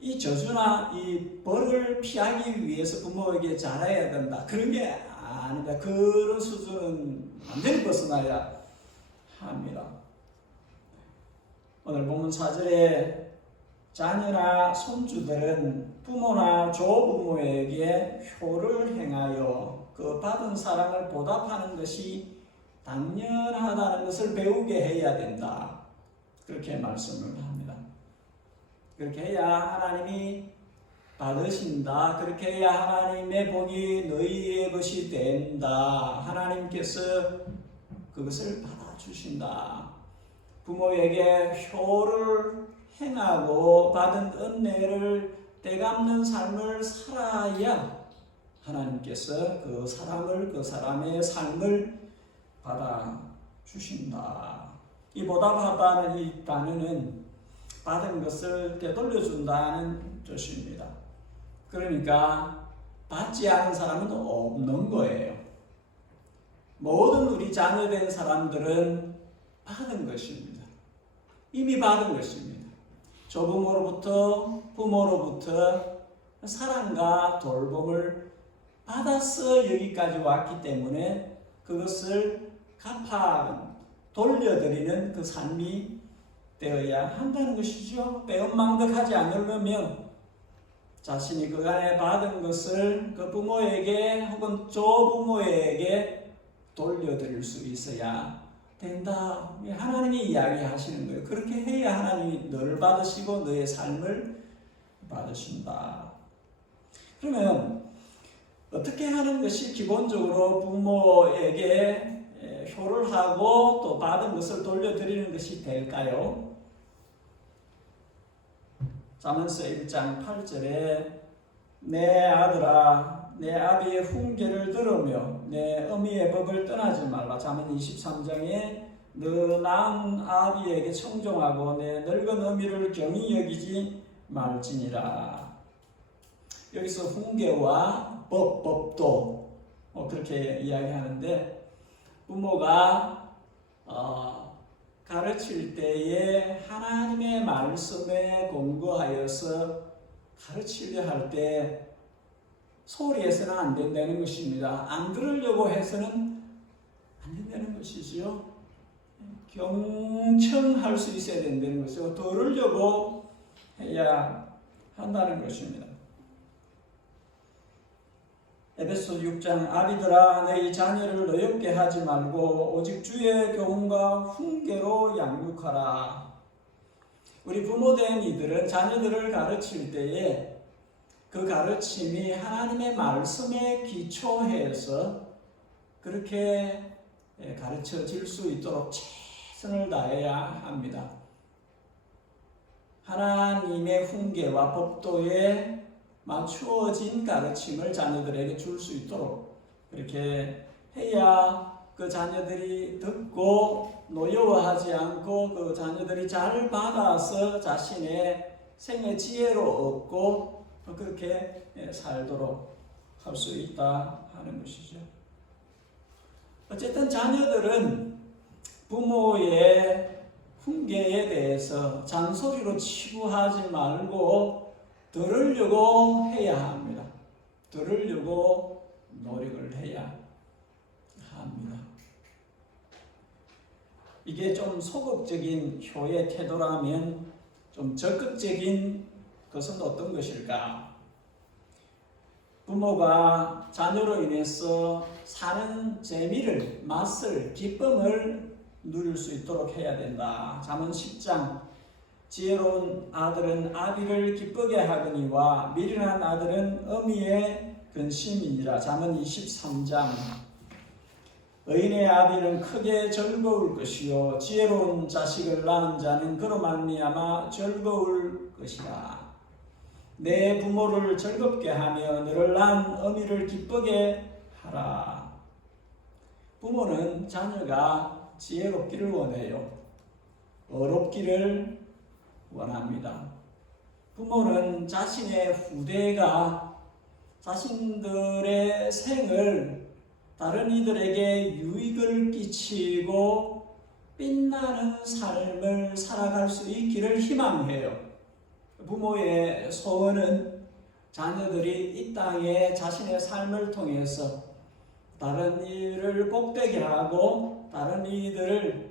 이 저주나 이 벌을 피하기 위해서 부모에게 잘해야 된다, 그런 게 아닙니다. 그런 수준은 완전히 벗어나야 합니다. 오늘 본문 4절에 자녀나 손주들은 부모나 조부모에게 효를 행하여 그 받은 사랑을 보답하는 것이 당연하다는 것을 배우게 해야 된다. 그렇게 말씀을 합니다. 그렇게 해야 하나님이 받으신다. 그렇게 해야 하나님의 복이 너희의 것이 된다. 하나님께서 그것을 받아주신다. 부모에게 효를 행하고 받은 은혜를 되갚는 삶을 살아야 하나님께서 그 사람의 삶을 받아주신다. 이 보답하다는 이 단어는 받은 것을 되돌려준다는 뜻입니다. 그러니까 받지 않은 사람은 없는 거예요. 모든 우리 자녀된 사람들은 받은 것입니다. 이미 받은 것입니다. 조부모로부터 부모로부터 사랑과 돌봄을 받아서 여기까지 왔기 때문에 그것을 돌려드리는 그 삶이 되어야 한다는 것이죠. 배은망덕하지 않으려면 자신이 그간에 받은 것을 그 부모에게 혹은 조부모에게 돌려드릴 수 있어야 된다. 하나님이 이야기하시는 거예요. 그렇게 해야 하나님이 너를 받으시고 너의 삶을 받으신다. 그러면 어떻게 하는 것이 기본적으로 부모에게 효를 하고 또 받은 것을 돌려드리는 것이 될까요? 잠언서 1장 8절에 내 아들아 내 아비의 훈계를 들으며 내 어미의 법을 떠나지 말라. 잠언 23장에 너 낳은 아비에게 청종하고 내 늙은 어미를 경히 여기지 말지니라. 여기서 훈계와 법도 그렇게 이야기하는데 부모가 가르칠 때에 하나님의 말씀에 근거하여서 가르치려 할 때 소리해서는 안 된다는 것입니다. 안 들으려고 해서는 안 된다는 것이죠. 경청할 수 있어야 된다는 것이죠. 들으려고 해야 한다는 것입니다. 에베소 6장 아비들아 너희 자녀를 노엽게 하지 말고 오직 주의 교훈과 훈계로 양육하라. 우리 부모된 이들은 자녀들을 가르칠 때에 그 가르침이 하나님의 말씀에 기초해서 그렇게 가르쳐질 수 있도록 최선을 다해야 합니다. 하나님의 훈계와 법도에 맞추어진 가르침을 자녀들에게 줄 수 있도록 그렇게 해야 그 자녀들이 듣고 노여워하지 않고 그 자녀들이 잘 받아서 자신의 생애 지혜로 얻고 그렇게 살도록 할 수 있다 하는 것이죠. 어쨌든 자녀들은 부모의 훈계에 대해서 잔소리로 치부하지 말고 들으려고 해야 합니다. 들으려고 노력을 해야 합니다. 이게 좀 소극적인 효의 태도라면 좀 적극적인 것은 어떤 것일까? 부모가 자녀로 인해서 사는 재미를, 맛을, 기쁨을 누릴 수 있도록 해야 된다. 잠언 10장 지혜로운 아들은 아비를 기쁘게 하거니와 미련한 아들은 어미의 근심이니라. 잠언 23장 의인의 아비는 크게 즐거울 것이요 지혜로운 자식을 낳은 자는 그로 말미암아 즐거울 것이라. 내 부모를 즐겁게 하며 너를 낳은 어미를 기쁘게 하라. 부모는 자녀가 지혜롭기를 원해요. 어렵기를 원합니다. 부모는 자신의 후대가 자신들의 생을 다른 이들에게 유익을 끼치고 빛나는 삶을 살아갈 수 있기를 희망해요. 부모의 소원은 자녀들이 이 땅에 자신의 삶을 통해서 다른 이를 복되게 하고 다른 이들을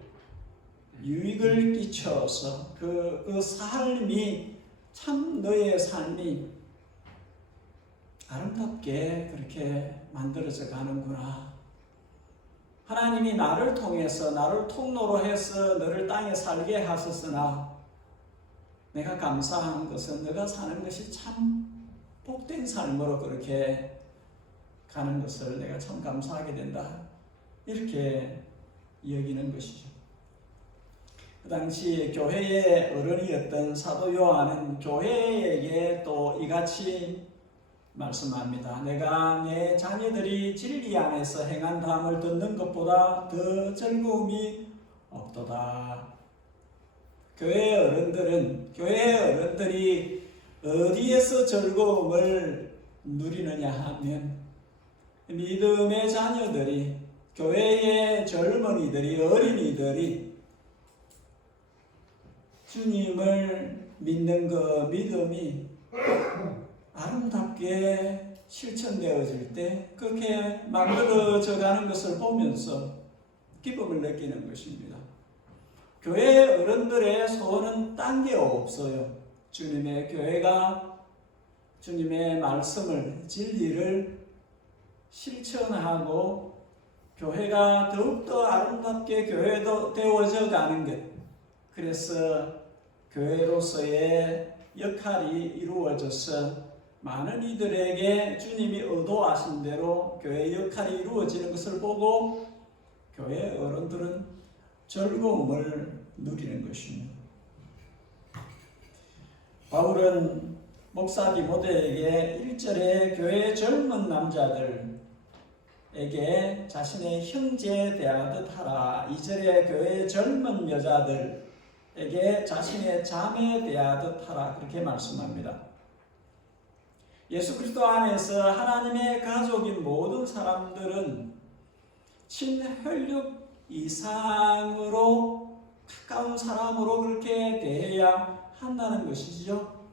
유익을 끼쳐서 그 삶이 참 너의 삶이 아름답게 그렇게 만들어져 가는구나. 하나님이 나를 통해서 나를 통로로 해서 너를 땅에 살게 하셨으나 내가 감사한 것은 너가 사는 것이 참 복된 삶으로 그렇게 가는 것을 내가 참 감사하게 된다. 이렇게 여기는 것이죠. 그 당시 교회의 어른이었던 사도 요한은 교회에게 또 이같이 말씀합니다. 내가 내 자녀들이 진리 안에서 행한다함을 듣는 것보다 더 즐거움이 없도다. 교회의 어른들이 어디에서 즐거움을 누리느냐 하면 믿음의 자녀들이, 교회의 젊은이들이, 어린이들이 주님을 믿는 그 믿음이 아름답게 실천되어질 때 그렇게 만들어져 가는 것을 보면서 기쁨을 느끼는 것입니다. 교회 어른들의 소원은 딴 게 없어요. 주님의 교회가 주님의 말씀을, 진리를 실천하고 교회가 더욱더 아름답게 교회도 되어져 가는 것. 그래서 교회로서의 역할이 이루어져서 많은 이들에게 주님이 의도하신 대로 교회의 역할이 이루어지는 것을 보고 교회 어른들은 즐거움을 누리는 것입니다. 바울은 목사 디모데에게 1절에 교회 젊은 남자들에게 자신의 형제 대하듯 하라. 2절에 교회 젊은 여자들에게 자신의 자매 대하듯 하라. 그렇게 말씀합니다. 예수 그리스도 안에서 하나님의 가족인 모든 사람들은 친혈육 이상으로 가까운 사람으로 그렇게 대해야 한다는 것이죠.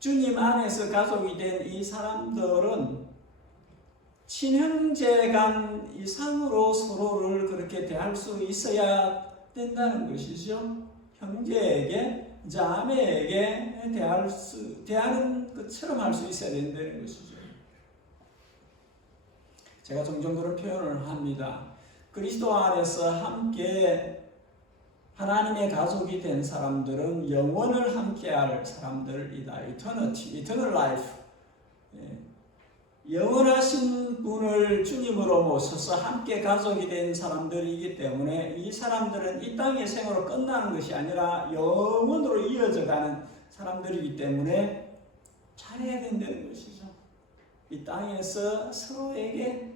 주님 안에서 가족이 된 이 사람들은 친형제간 이상으로 서로를 그렇게 대할 수 있어야 된다는 것이죠. 형제에게, 자매에게 대하는 것처럼 할 수 있어야 된다는 것이죠. 제가 종종 그런 표현을 합니다. 그리스도 안에서 함께 하나님의 가족이 된 사람들은 영원을 함께할 사람들이다. eternal life. 영원하신 분을 주님으로 모셔서 함께 가족이 된 사람들이기 때문에 이 사람들은 이 땅의 생으로 끝나는 것이 아니라 영원으로 이어져가는 사람들이기 때문에 잘해야 된다는 것이죠. 이 땅에서 서로에게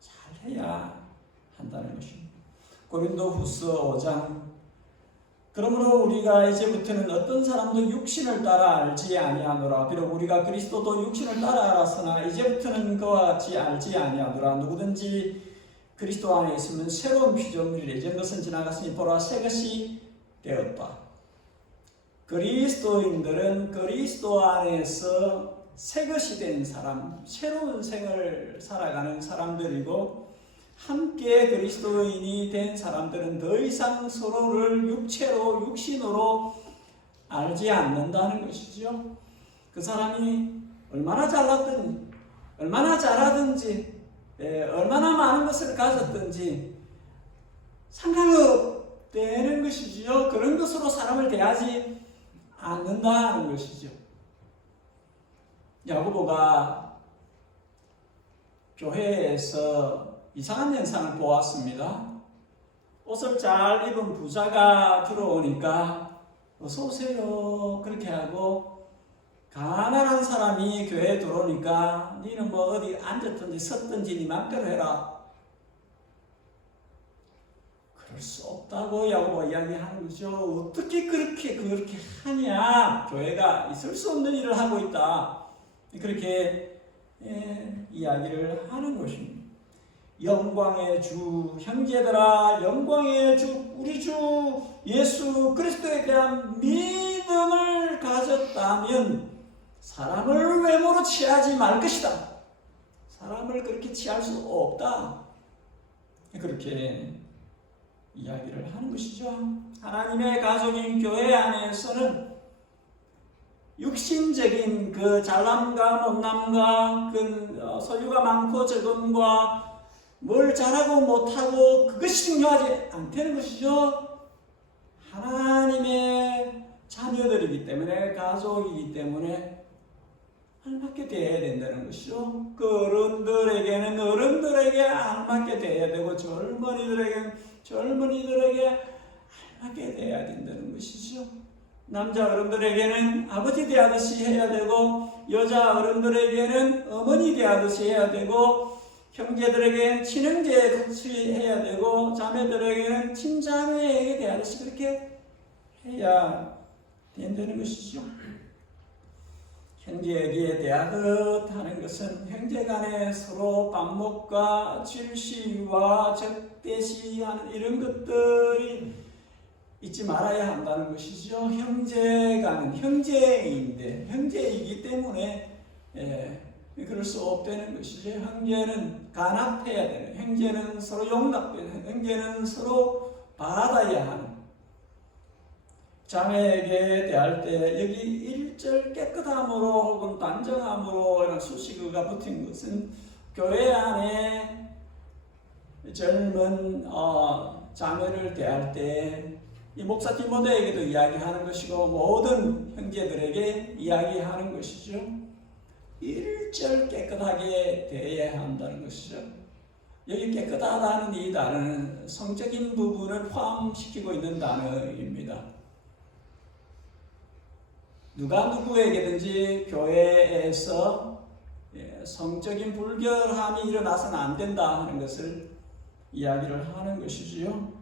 잘해야 한다는 것입니다. 고린도후서 5장 그러므로 우리가 이제부터는 어떤 사람도 육신을 따라 알지 아니하노라. 비록 우리가 그리스도도 육신을 따라 알았으나 이제부터는 그와 같이 알지 아니하노라. 누구든지 그리스도 안에 있으면 새로운 피조물이라. 이전 것은 지나갔으니 보라 새 것이 되었다. 그리스도인들은 그리스도 안에서 새 것이 된 사람, 새로운 생을 살아가는 사람들이고 함께 그리스도인이 된 사람들은 더 이상 서로를 육신으로 알지 않는다는 것이죠. 그 사람이 얼마나 잘났든지, 얼마나 잘하든지, 얼마나 많은 것을 가졌든지 상관없다는 것이지요. 그런 것으로 사람을 대하지 않는다는 것이죠. 야고보가 교회에서 이상한 현상을 보았습니다. 옷을 잘 입은 부자가 들어오니까 어서 오세요 그렇게 하고, 가난한 사람이 교회에 들어오니까 니는 뭐 어디 앉았든지 섰든지 니 맘대로 해라. 그럴 수 없다고 야고보가 이야기하는 거죠. 어떻게 그렇게 하냐. 교회가 있을 수 없는 일을 하고 있다. 그렇게 이야기를 하는 것입니다. 영광의 주 형제들아, 영광의 주 우리 주 예수 그리스도에 대한 믿음을 가졌다면 사람을 외모로 취하지 말 것이다. 사람을 그렇게 취할 수 없다. 그렇게 이야기를 하는 것이죠. 하나님의 가족인 교회 안에서는 육신적인 그 잘남과 못남과 그 소유가 많고 적음과 뭘 잘하고 못하고 그것이 중요하지 않다는 것이죠. 하나님의 자녀들이기 때문에, 가족이기 때문에 알맞게 대해야 된다는 것이죠. 그 어른들에게는 어른들에게 알맞게 대해야 되고 젊은이들에게는 젊은이들에게 알맞게 대해야 된다는 것이죠. 남자 어른들에게는 아버지 대하듯이 해야 되고, 여자 어른들에게는 어머니 대하듯이 해야 되고, 형제들에게는 친형제 같이 해야 되고, 자매들에게는 친자매에게 대하듯이 그렇게 해야 된다는 것이죠. 형제에게 대하듯 하는 것은 형제 간에 서로 반목과 질시와 적대시하는 이런 것들이 잊지 말아야 한다는 것이죠. 형제간은 형제이기 때문에 그럴 수 없다는 것이죠. 형제는 간합해야 되는, 형제는 서로 용납되는, 형제는 서로 받아야 하는. 자매에게 대할 때 여기 일절 깨끗함으로 혹은 단정함으로 이런 수식어가 붙은 것은 교회 안에 젊은 자매를 대할 때 이 목사 디모데에게도 이야기하는 것이고 모든 형제들에게 이야기하는 것이죠. 일절 깨끗하게 대해야 한다는 것이죠. 여기 깨끗하다는 이 단어는 성적인 부분을 포함시키고 있는 단어입니다. 누가 누구에게든지 교회에서 성적인 불결함이 일어나서는 안 된다 하는 것을 이야기를 하는 것이지요.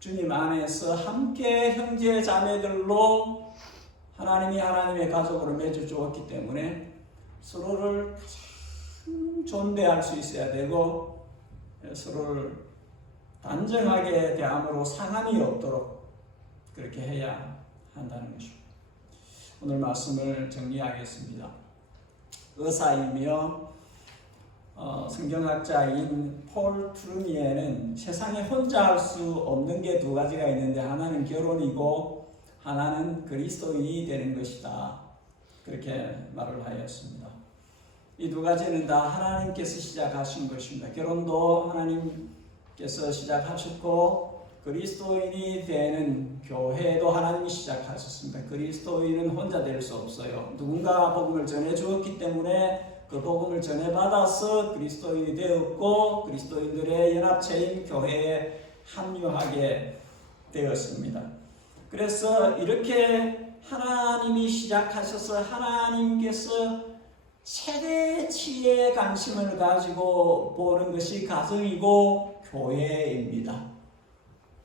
주님 안에서 함께 형제 자매들로 하나님이 하나님의 가족으로 맺어 주었기 때문에 서로를 가장 존대할 수 있어야 되고, 서로를 단정하게 대함으로 상함이 없도록 그렇게 해야 한다는 것입니다. 오늘 말씀을 정리하겠습니다. 의사이며 성경학자인 폴 트루미에는 세상에 혼자 할 수 없는 게 두 가지가 있는데, 하나는 결혼이고 하나는 그리스도인이 되는 것이다. 그렇게 말을 하였습니다. 이 두 가지는 다 하나님께서 시작하신 것입니다. 결혼도 하나님께서 시작하셨고 그리스도인이 되는 교회도 하나님이 시작하셨습니다. 그리스도인은 혼자 될 수 없어요. 누군가 복음을 전해 주었기 때문에 그 복음을 전해 받아서 그리스도인이 되었고 그리스도인들의 연합체인 교회에 합류하게 되었습니다. 그래서 이렇게 하나님이 시작하셔서 하나님께서 최대치의 관심을 가지고 보는 것이 가정이고 교회입니다.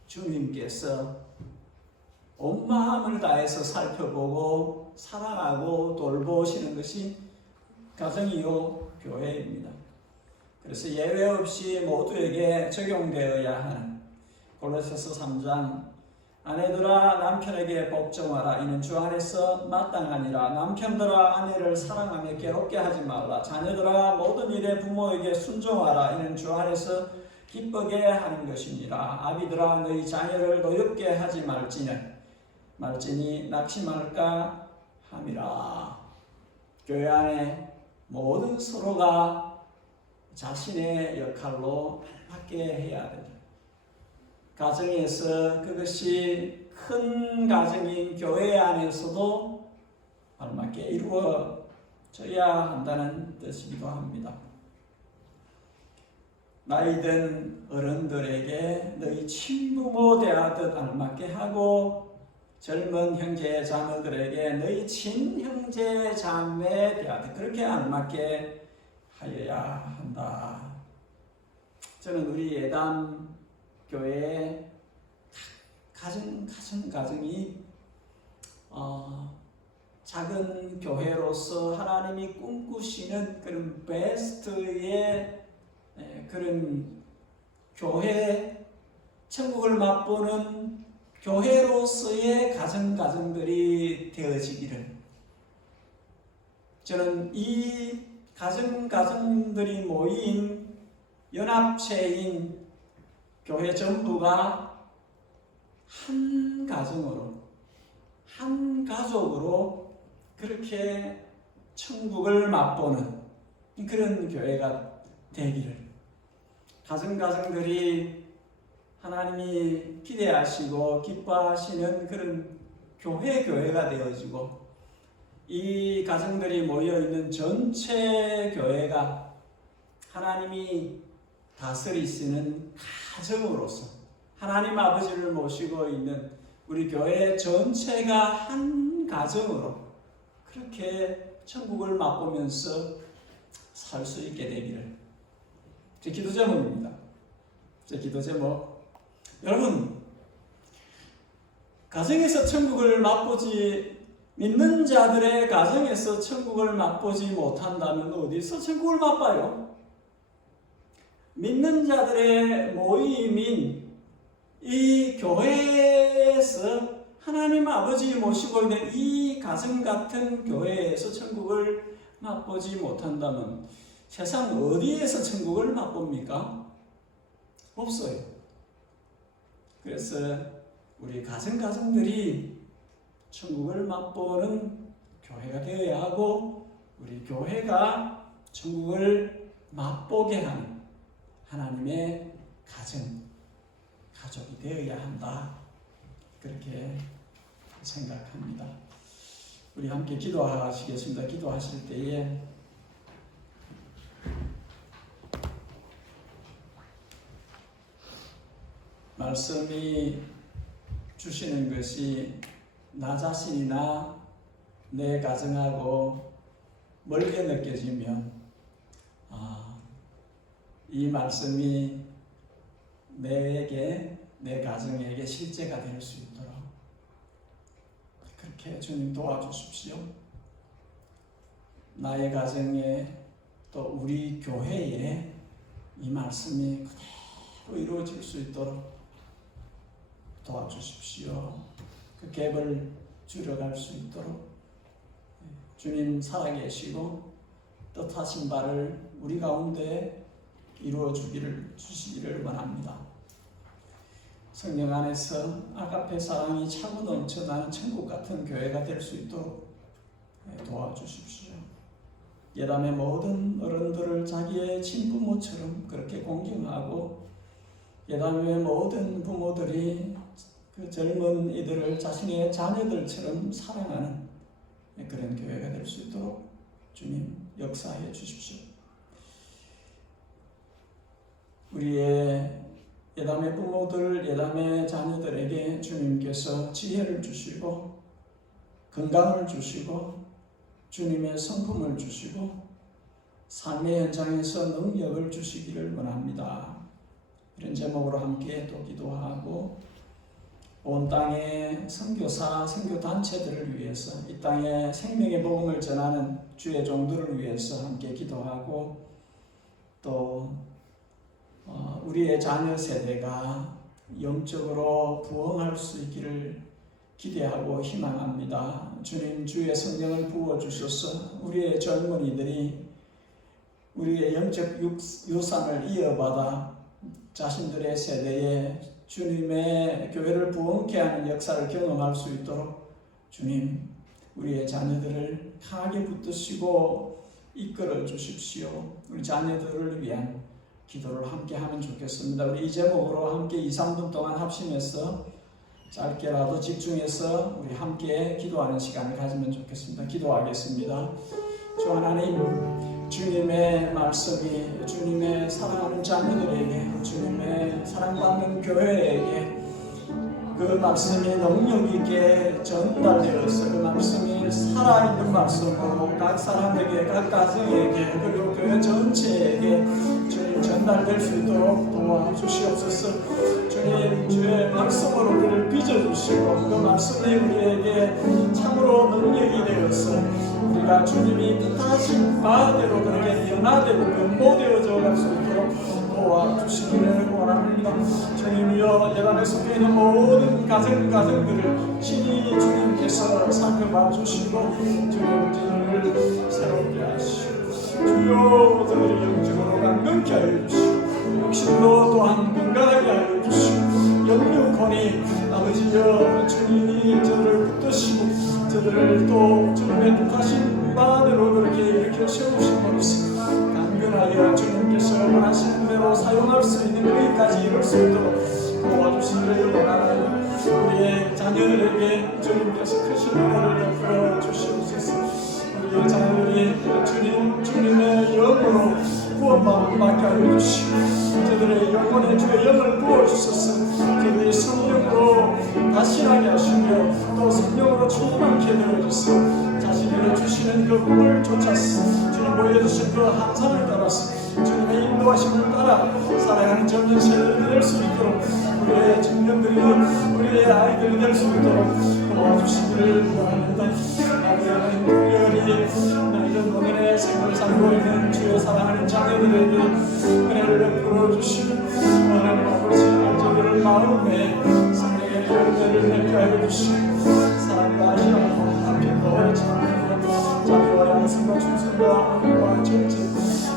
주님께서 온 마음을 다해서 살펴보고 사랑하고 돌보시는 것이 가정이요 교회입니다. 그래서 예외 없이 모두에게 적용되어야 하는 골로새서 3장 아내들아 남편에게 복종하라 이는 주 안에서 마땅하니라. 남편들아 아내를 사랑하며 괴롭게 하지 말라. 자녀들아 모든 일에 부모에게 순종하라 이는 주 안에서 기쁘게 하는 것이니라. 아비들아 너희 자녀를 노엽게 하지 말지니 낙심할까 함이라. 교회 안에 모든 서로가 자신의 역할로 알맞게 해야 된다. 가정에서 그것이 큰 가정인 교회 안에서도 알맞게 이루어져야 한다는 뜻이기도 합니다. 나이든 어른들에게 너희 친부모 대하듯 알맞게 하고 젊은 형제 자매들에게 너희 친형제 자매 대하듯 그렇게 알맞게 하여야 한다. 저는 우리 예담 교회의 가정이 작은 교회로서 하나님이 꿈꾸시는 그런 베스트의 그런 교회, 천국을 맛보는 교회로서의 가정들이 되어지기를 저는 이 가정들이 모인 연합체인 교회 전부가 한 가정으로 한 가족으로 그렇게 천국을 맛보는 그런 교회가 되기를 가정들이 하나님이 기대하시고 기뻐하시는 그런 교회가 되어지고 이 가정들이 모여있는 전체 교회가 하나님이 다스리시는 가정으로서 하나님 아버지를 모시고 있는 우리 교회 전체가 한 가정으로 그렇게 천국을 맛보면서 살 수 있게 되기를 제 기도 제목입니다. 제 기도 제목 여러분 가정에서 천국을 맛보지 믿는 자들의 가정에서 천국을 맛보지 못한다면 어디서 천국을 맛봐요? 믿는 자들의 모임인 이 교회에서 하나님 아버지 모시고 있는 이 가정 같은 교회에서 천국을 맛보지 못한다면 세상 어디에서 천국을 맛봅니까? 없어요. 그래서 우리 가정들이 천국을 맛보는 교회가 되어야 하고 우리 교회가 천국을 맛보게 하는 하나님의 가족이 되어야 한다. 그렇게 생각합니다. 우리 함께 기도하시겠습니다. 기도하실 때에 말씀이 주시는 것이 나 자신이나 내 가정하고 멀게 느껴지면 이 말씀이 내게 내 가정에게 실제가 될 수 있도록 그렇게 주님 도와주십시오. 나의 가정에 또 우리 교회에 이 말씀이 그대로 이루어질 수 있도록 도와주십시오. 그 갭을 줄여갈 수 있도록 주님 살아계시고 뜻하신 바를 우리 가운데 주시기를 원합니다. 성령 안에서 아가페 사랑이 차고 넘쳐나는 천국 같은 교회가 될 수 있도록 도와주십시오. 예담의 모든 어른들을 자기의 친부모처럼 그렇게 공경하고 예담의 모든 부모들이 그 젊은 이들을 자신의 자녀들처럼 사랑하는 그런 교회가 될 수 있도록 주님 역사해 주십시오. 우리의 예담의 부모들, 예담의 자녀들에게 주님께서 지혜를 주시고 건강을 주시고 주님의 성품을 주시고 삶의 현장에서 능력을 주시기를 원합니다. 이런 제목으로 함께 또 기도하고 온 땅의 선교사, 선교단체들을 위해서 이 땅에 생명의 복음을 전하는 주의 종들을 위해서 함께 기도하고 또 우리의 자녀 세대가 영적으로 부흥할 수 있기를 기대하고 희망합니다. 주님 주의 성령을 부어주셔서 우리의 젊은이들이 우리의 영적 유산을 이어받아 자신들의 세대에 주님의 교회를 부흥케 하는 역사를 경험할 수 있도록 주님 우리의 자녀들을 강하게 붙드시고 이끌어 주십시오. 우리 자녀들을 위한 기도를 함께 하면 좋겠습니다. 우리 이 제목으로 함께 2, 3분 동안 합심해서 짧게라도 집중해서 우리 함께 기도하는 시간을 가지면 좋겠습니다. 기도하겠습니다. 주 하나님, 주님의 말씀이 주님의 사랑하는 자녀들에게, 주님의 사랑받는 교회에게 그 말씀이 능력 있게 전달되어서 그 말씀이 살아있는 말씀으로 각 사람에게, 각 가정에게, 그리고 교회 전체에게 주님 전달될 수 있도록 도와주시옵소서. 주님 주의 말씀으로 우리를 빚어주시고 그 말씀이 우리에게 참으로 능력이 되어서 우리가 주님이 뜻하신 바대로 그렇게 변화되고 변모되어져 갈 수 있도록 도와주시기를 원합니다. 주님이여 예단에 속해 있는 모든 가정들을 신이 주님께서 살펴봐 주시고 주님을 새롭게 하시고 주여 저들이 영적으로 강건케 하여 주시고 육신도 또한 건강하게 하여 주시고 영육혼이 아버지여 주님이 저들을 붙드시고 저들을 또 주님의 뜻하신 바대로 그렇게 일으켜 세우심으로써 강건하여 주님께서 원하시는 대로 사용할 수 있는 거기까지 이룰 수 있도록 도와주시기를 원하나요. 우리의 자녀들에게 주님께서 크신 은혜를 베풀어 주시옵소서. 우리의 자녀들이 주님의 영으로 구원받게 하여 주시고 저들의 영혼에 주의 영을 부어주셔서 저들의 성령으로 다시나게 하시며 또 성령으로 충만케 되어주셔서 자신이 주시는 그 꿈을 쫓아서 주님 보여주신 그 항상을 따라서 주님의 인도하심을 따라 살아가는 젊은 세대들이 될 수 있도록 우리의 청년들이 우리의 아이들이 될 수 있도록 도와주시기를 원합니다. 아버지는 특별히 이런 노년의 생을 살고 있는 주의 사랑하는 자녀들에게 은혜를 베풀어 주시고 하나님 아버지 저들을 마음에 성령의 열매를 맺게 하여 주시고 사랑과 희망과 함께 자비와 양심과 충성과 언과 정직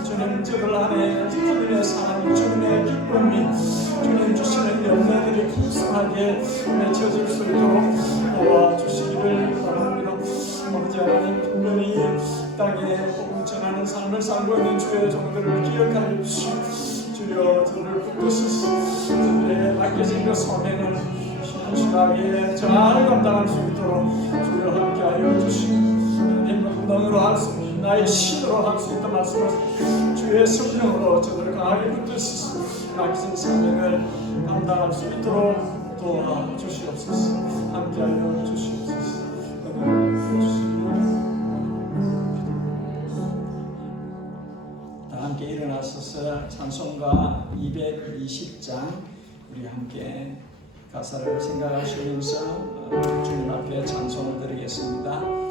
주님 저들 안에 주님의 사랑이 주님의 기쁨이 주님 주시는 열매들이 풍성하게 맺혀질 수 있도록 도와주시기를 바랍니다. 아버지 하나님 분명히 땅에 복음 전하는 삶을 살고 있는 주의 종들을 기억하여 주시고 주여 저들을 붙드셔서 저들에게 맡겨진 그 소명을 신실하게 잘 감당할 수 있도록 주여 함께하여 주시고 행동으로 할 수 있는 나의 신으로 할 수 있다 말씀을 주의 성령으로 저들을 강하게 붙드셔서 맡겨진 사명을 감당할 수 있도록 도와주시옵소서. 함께하여 주시옵소서. 다 함께 일어나셔서 찬송가 220장 우리 함께 가사를 생각하시면서 주님 앞에 찬송을 드리겠습니다.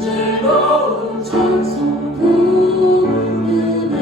즐거운 찬송 부르네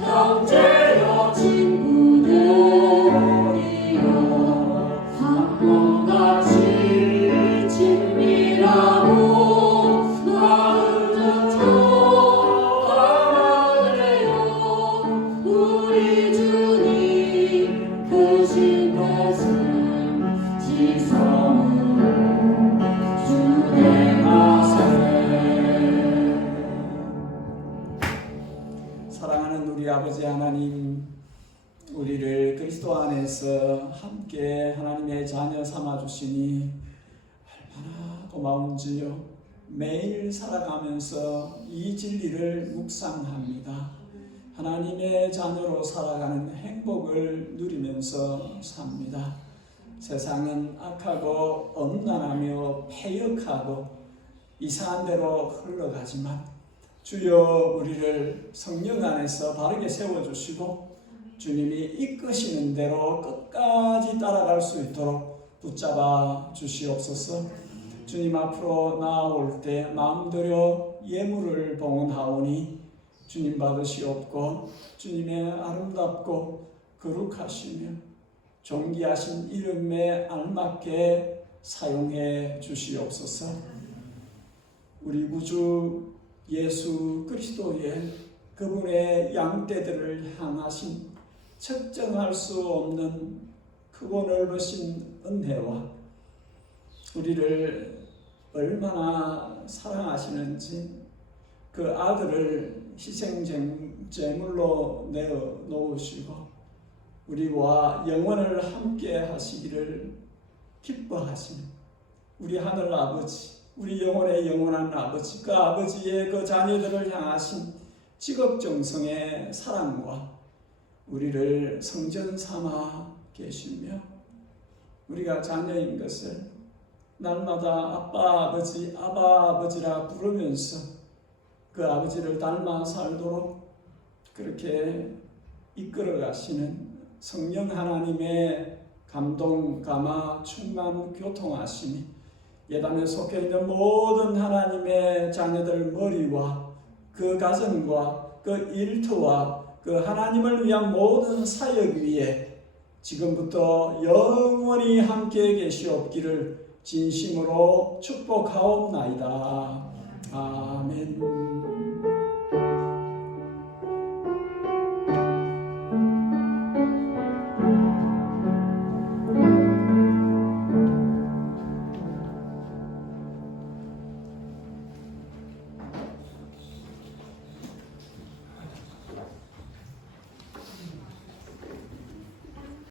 형제여 친구들이여 한몸같이 친밀하고 마음은 하나되어 우리 주님 크신 말씀 지성으로 준행하세. 사랑하는 우리 아버지 하나님, 우리를 그리스도 안에서 함께 하나님의 자녀 삼아 주시니 얼마나 고마운지요. 매일 살아가면서 이 진리를 묵상합니다. 하나님의 자녀로 살아가는 행복을 누리면서 삽니다. 세상은 악하고 엄난하며 패역하고 이상한 대로 흘러가지만 주여 우리를 성령 안에서 바르게 세워주시고 주님이 이끄시는 대로 끝까지 따라갈 수 있도록 붙잡아 주시옵소서. 주님 앞으로 나아올 때 마음들여 예물을 봉헌하오니 주님 받으시옵고 주님의 아름답고 거룩하시며 존귀하신 이름에 알맞게 사용해 주시옵소서. 우리 구주 예수 그리스도의 그분의 양떼들을 향하신 측정할 수 없는 크고 넓으신 은혜와 우리를 얼마나 사랑하시는지 그 아들을 희생제물로 내어 놓으시고 우리와 영원을 함께 하시기를 기뻐하시는 우리 하늘 아버지, 우리 영혼의 영원한 아버지, 그 아버지의 그 자녀들을 향하신 지극정성의 사랑과 우리를 성전 삼아 계시며 우리가 자녀인 것을 날마다 아빠 아버지, 아바 아버지라 부르면서 그 아버지를 닮아 살도록 그렇게 이끌어 가시는 성령 하나님의 감동, 감화, 충만, 교통하심이 예단에 속해 있는 모든 하나님의 자녀들 머리와 그 가정과 그 일터와 그 하나님을 위한 모든 사역 위에 지금부터 영원히 함께 계시옵기를 진심으로 축복하옵나이다. 아멘.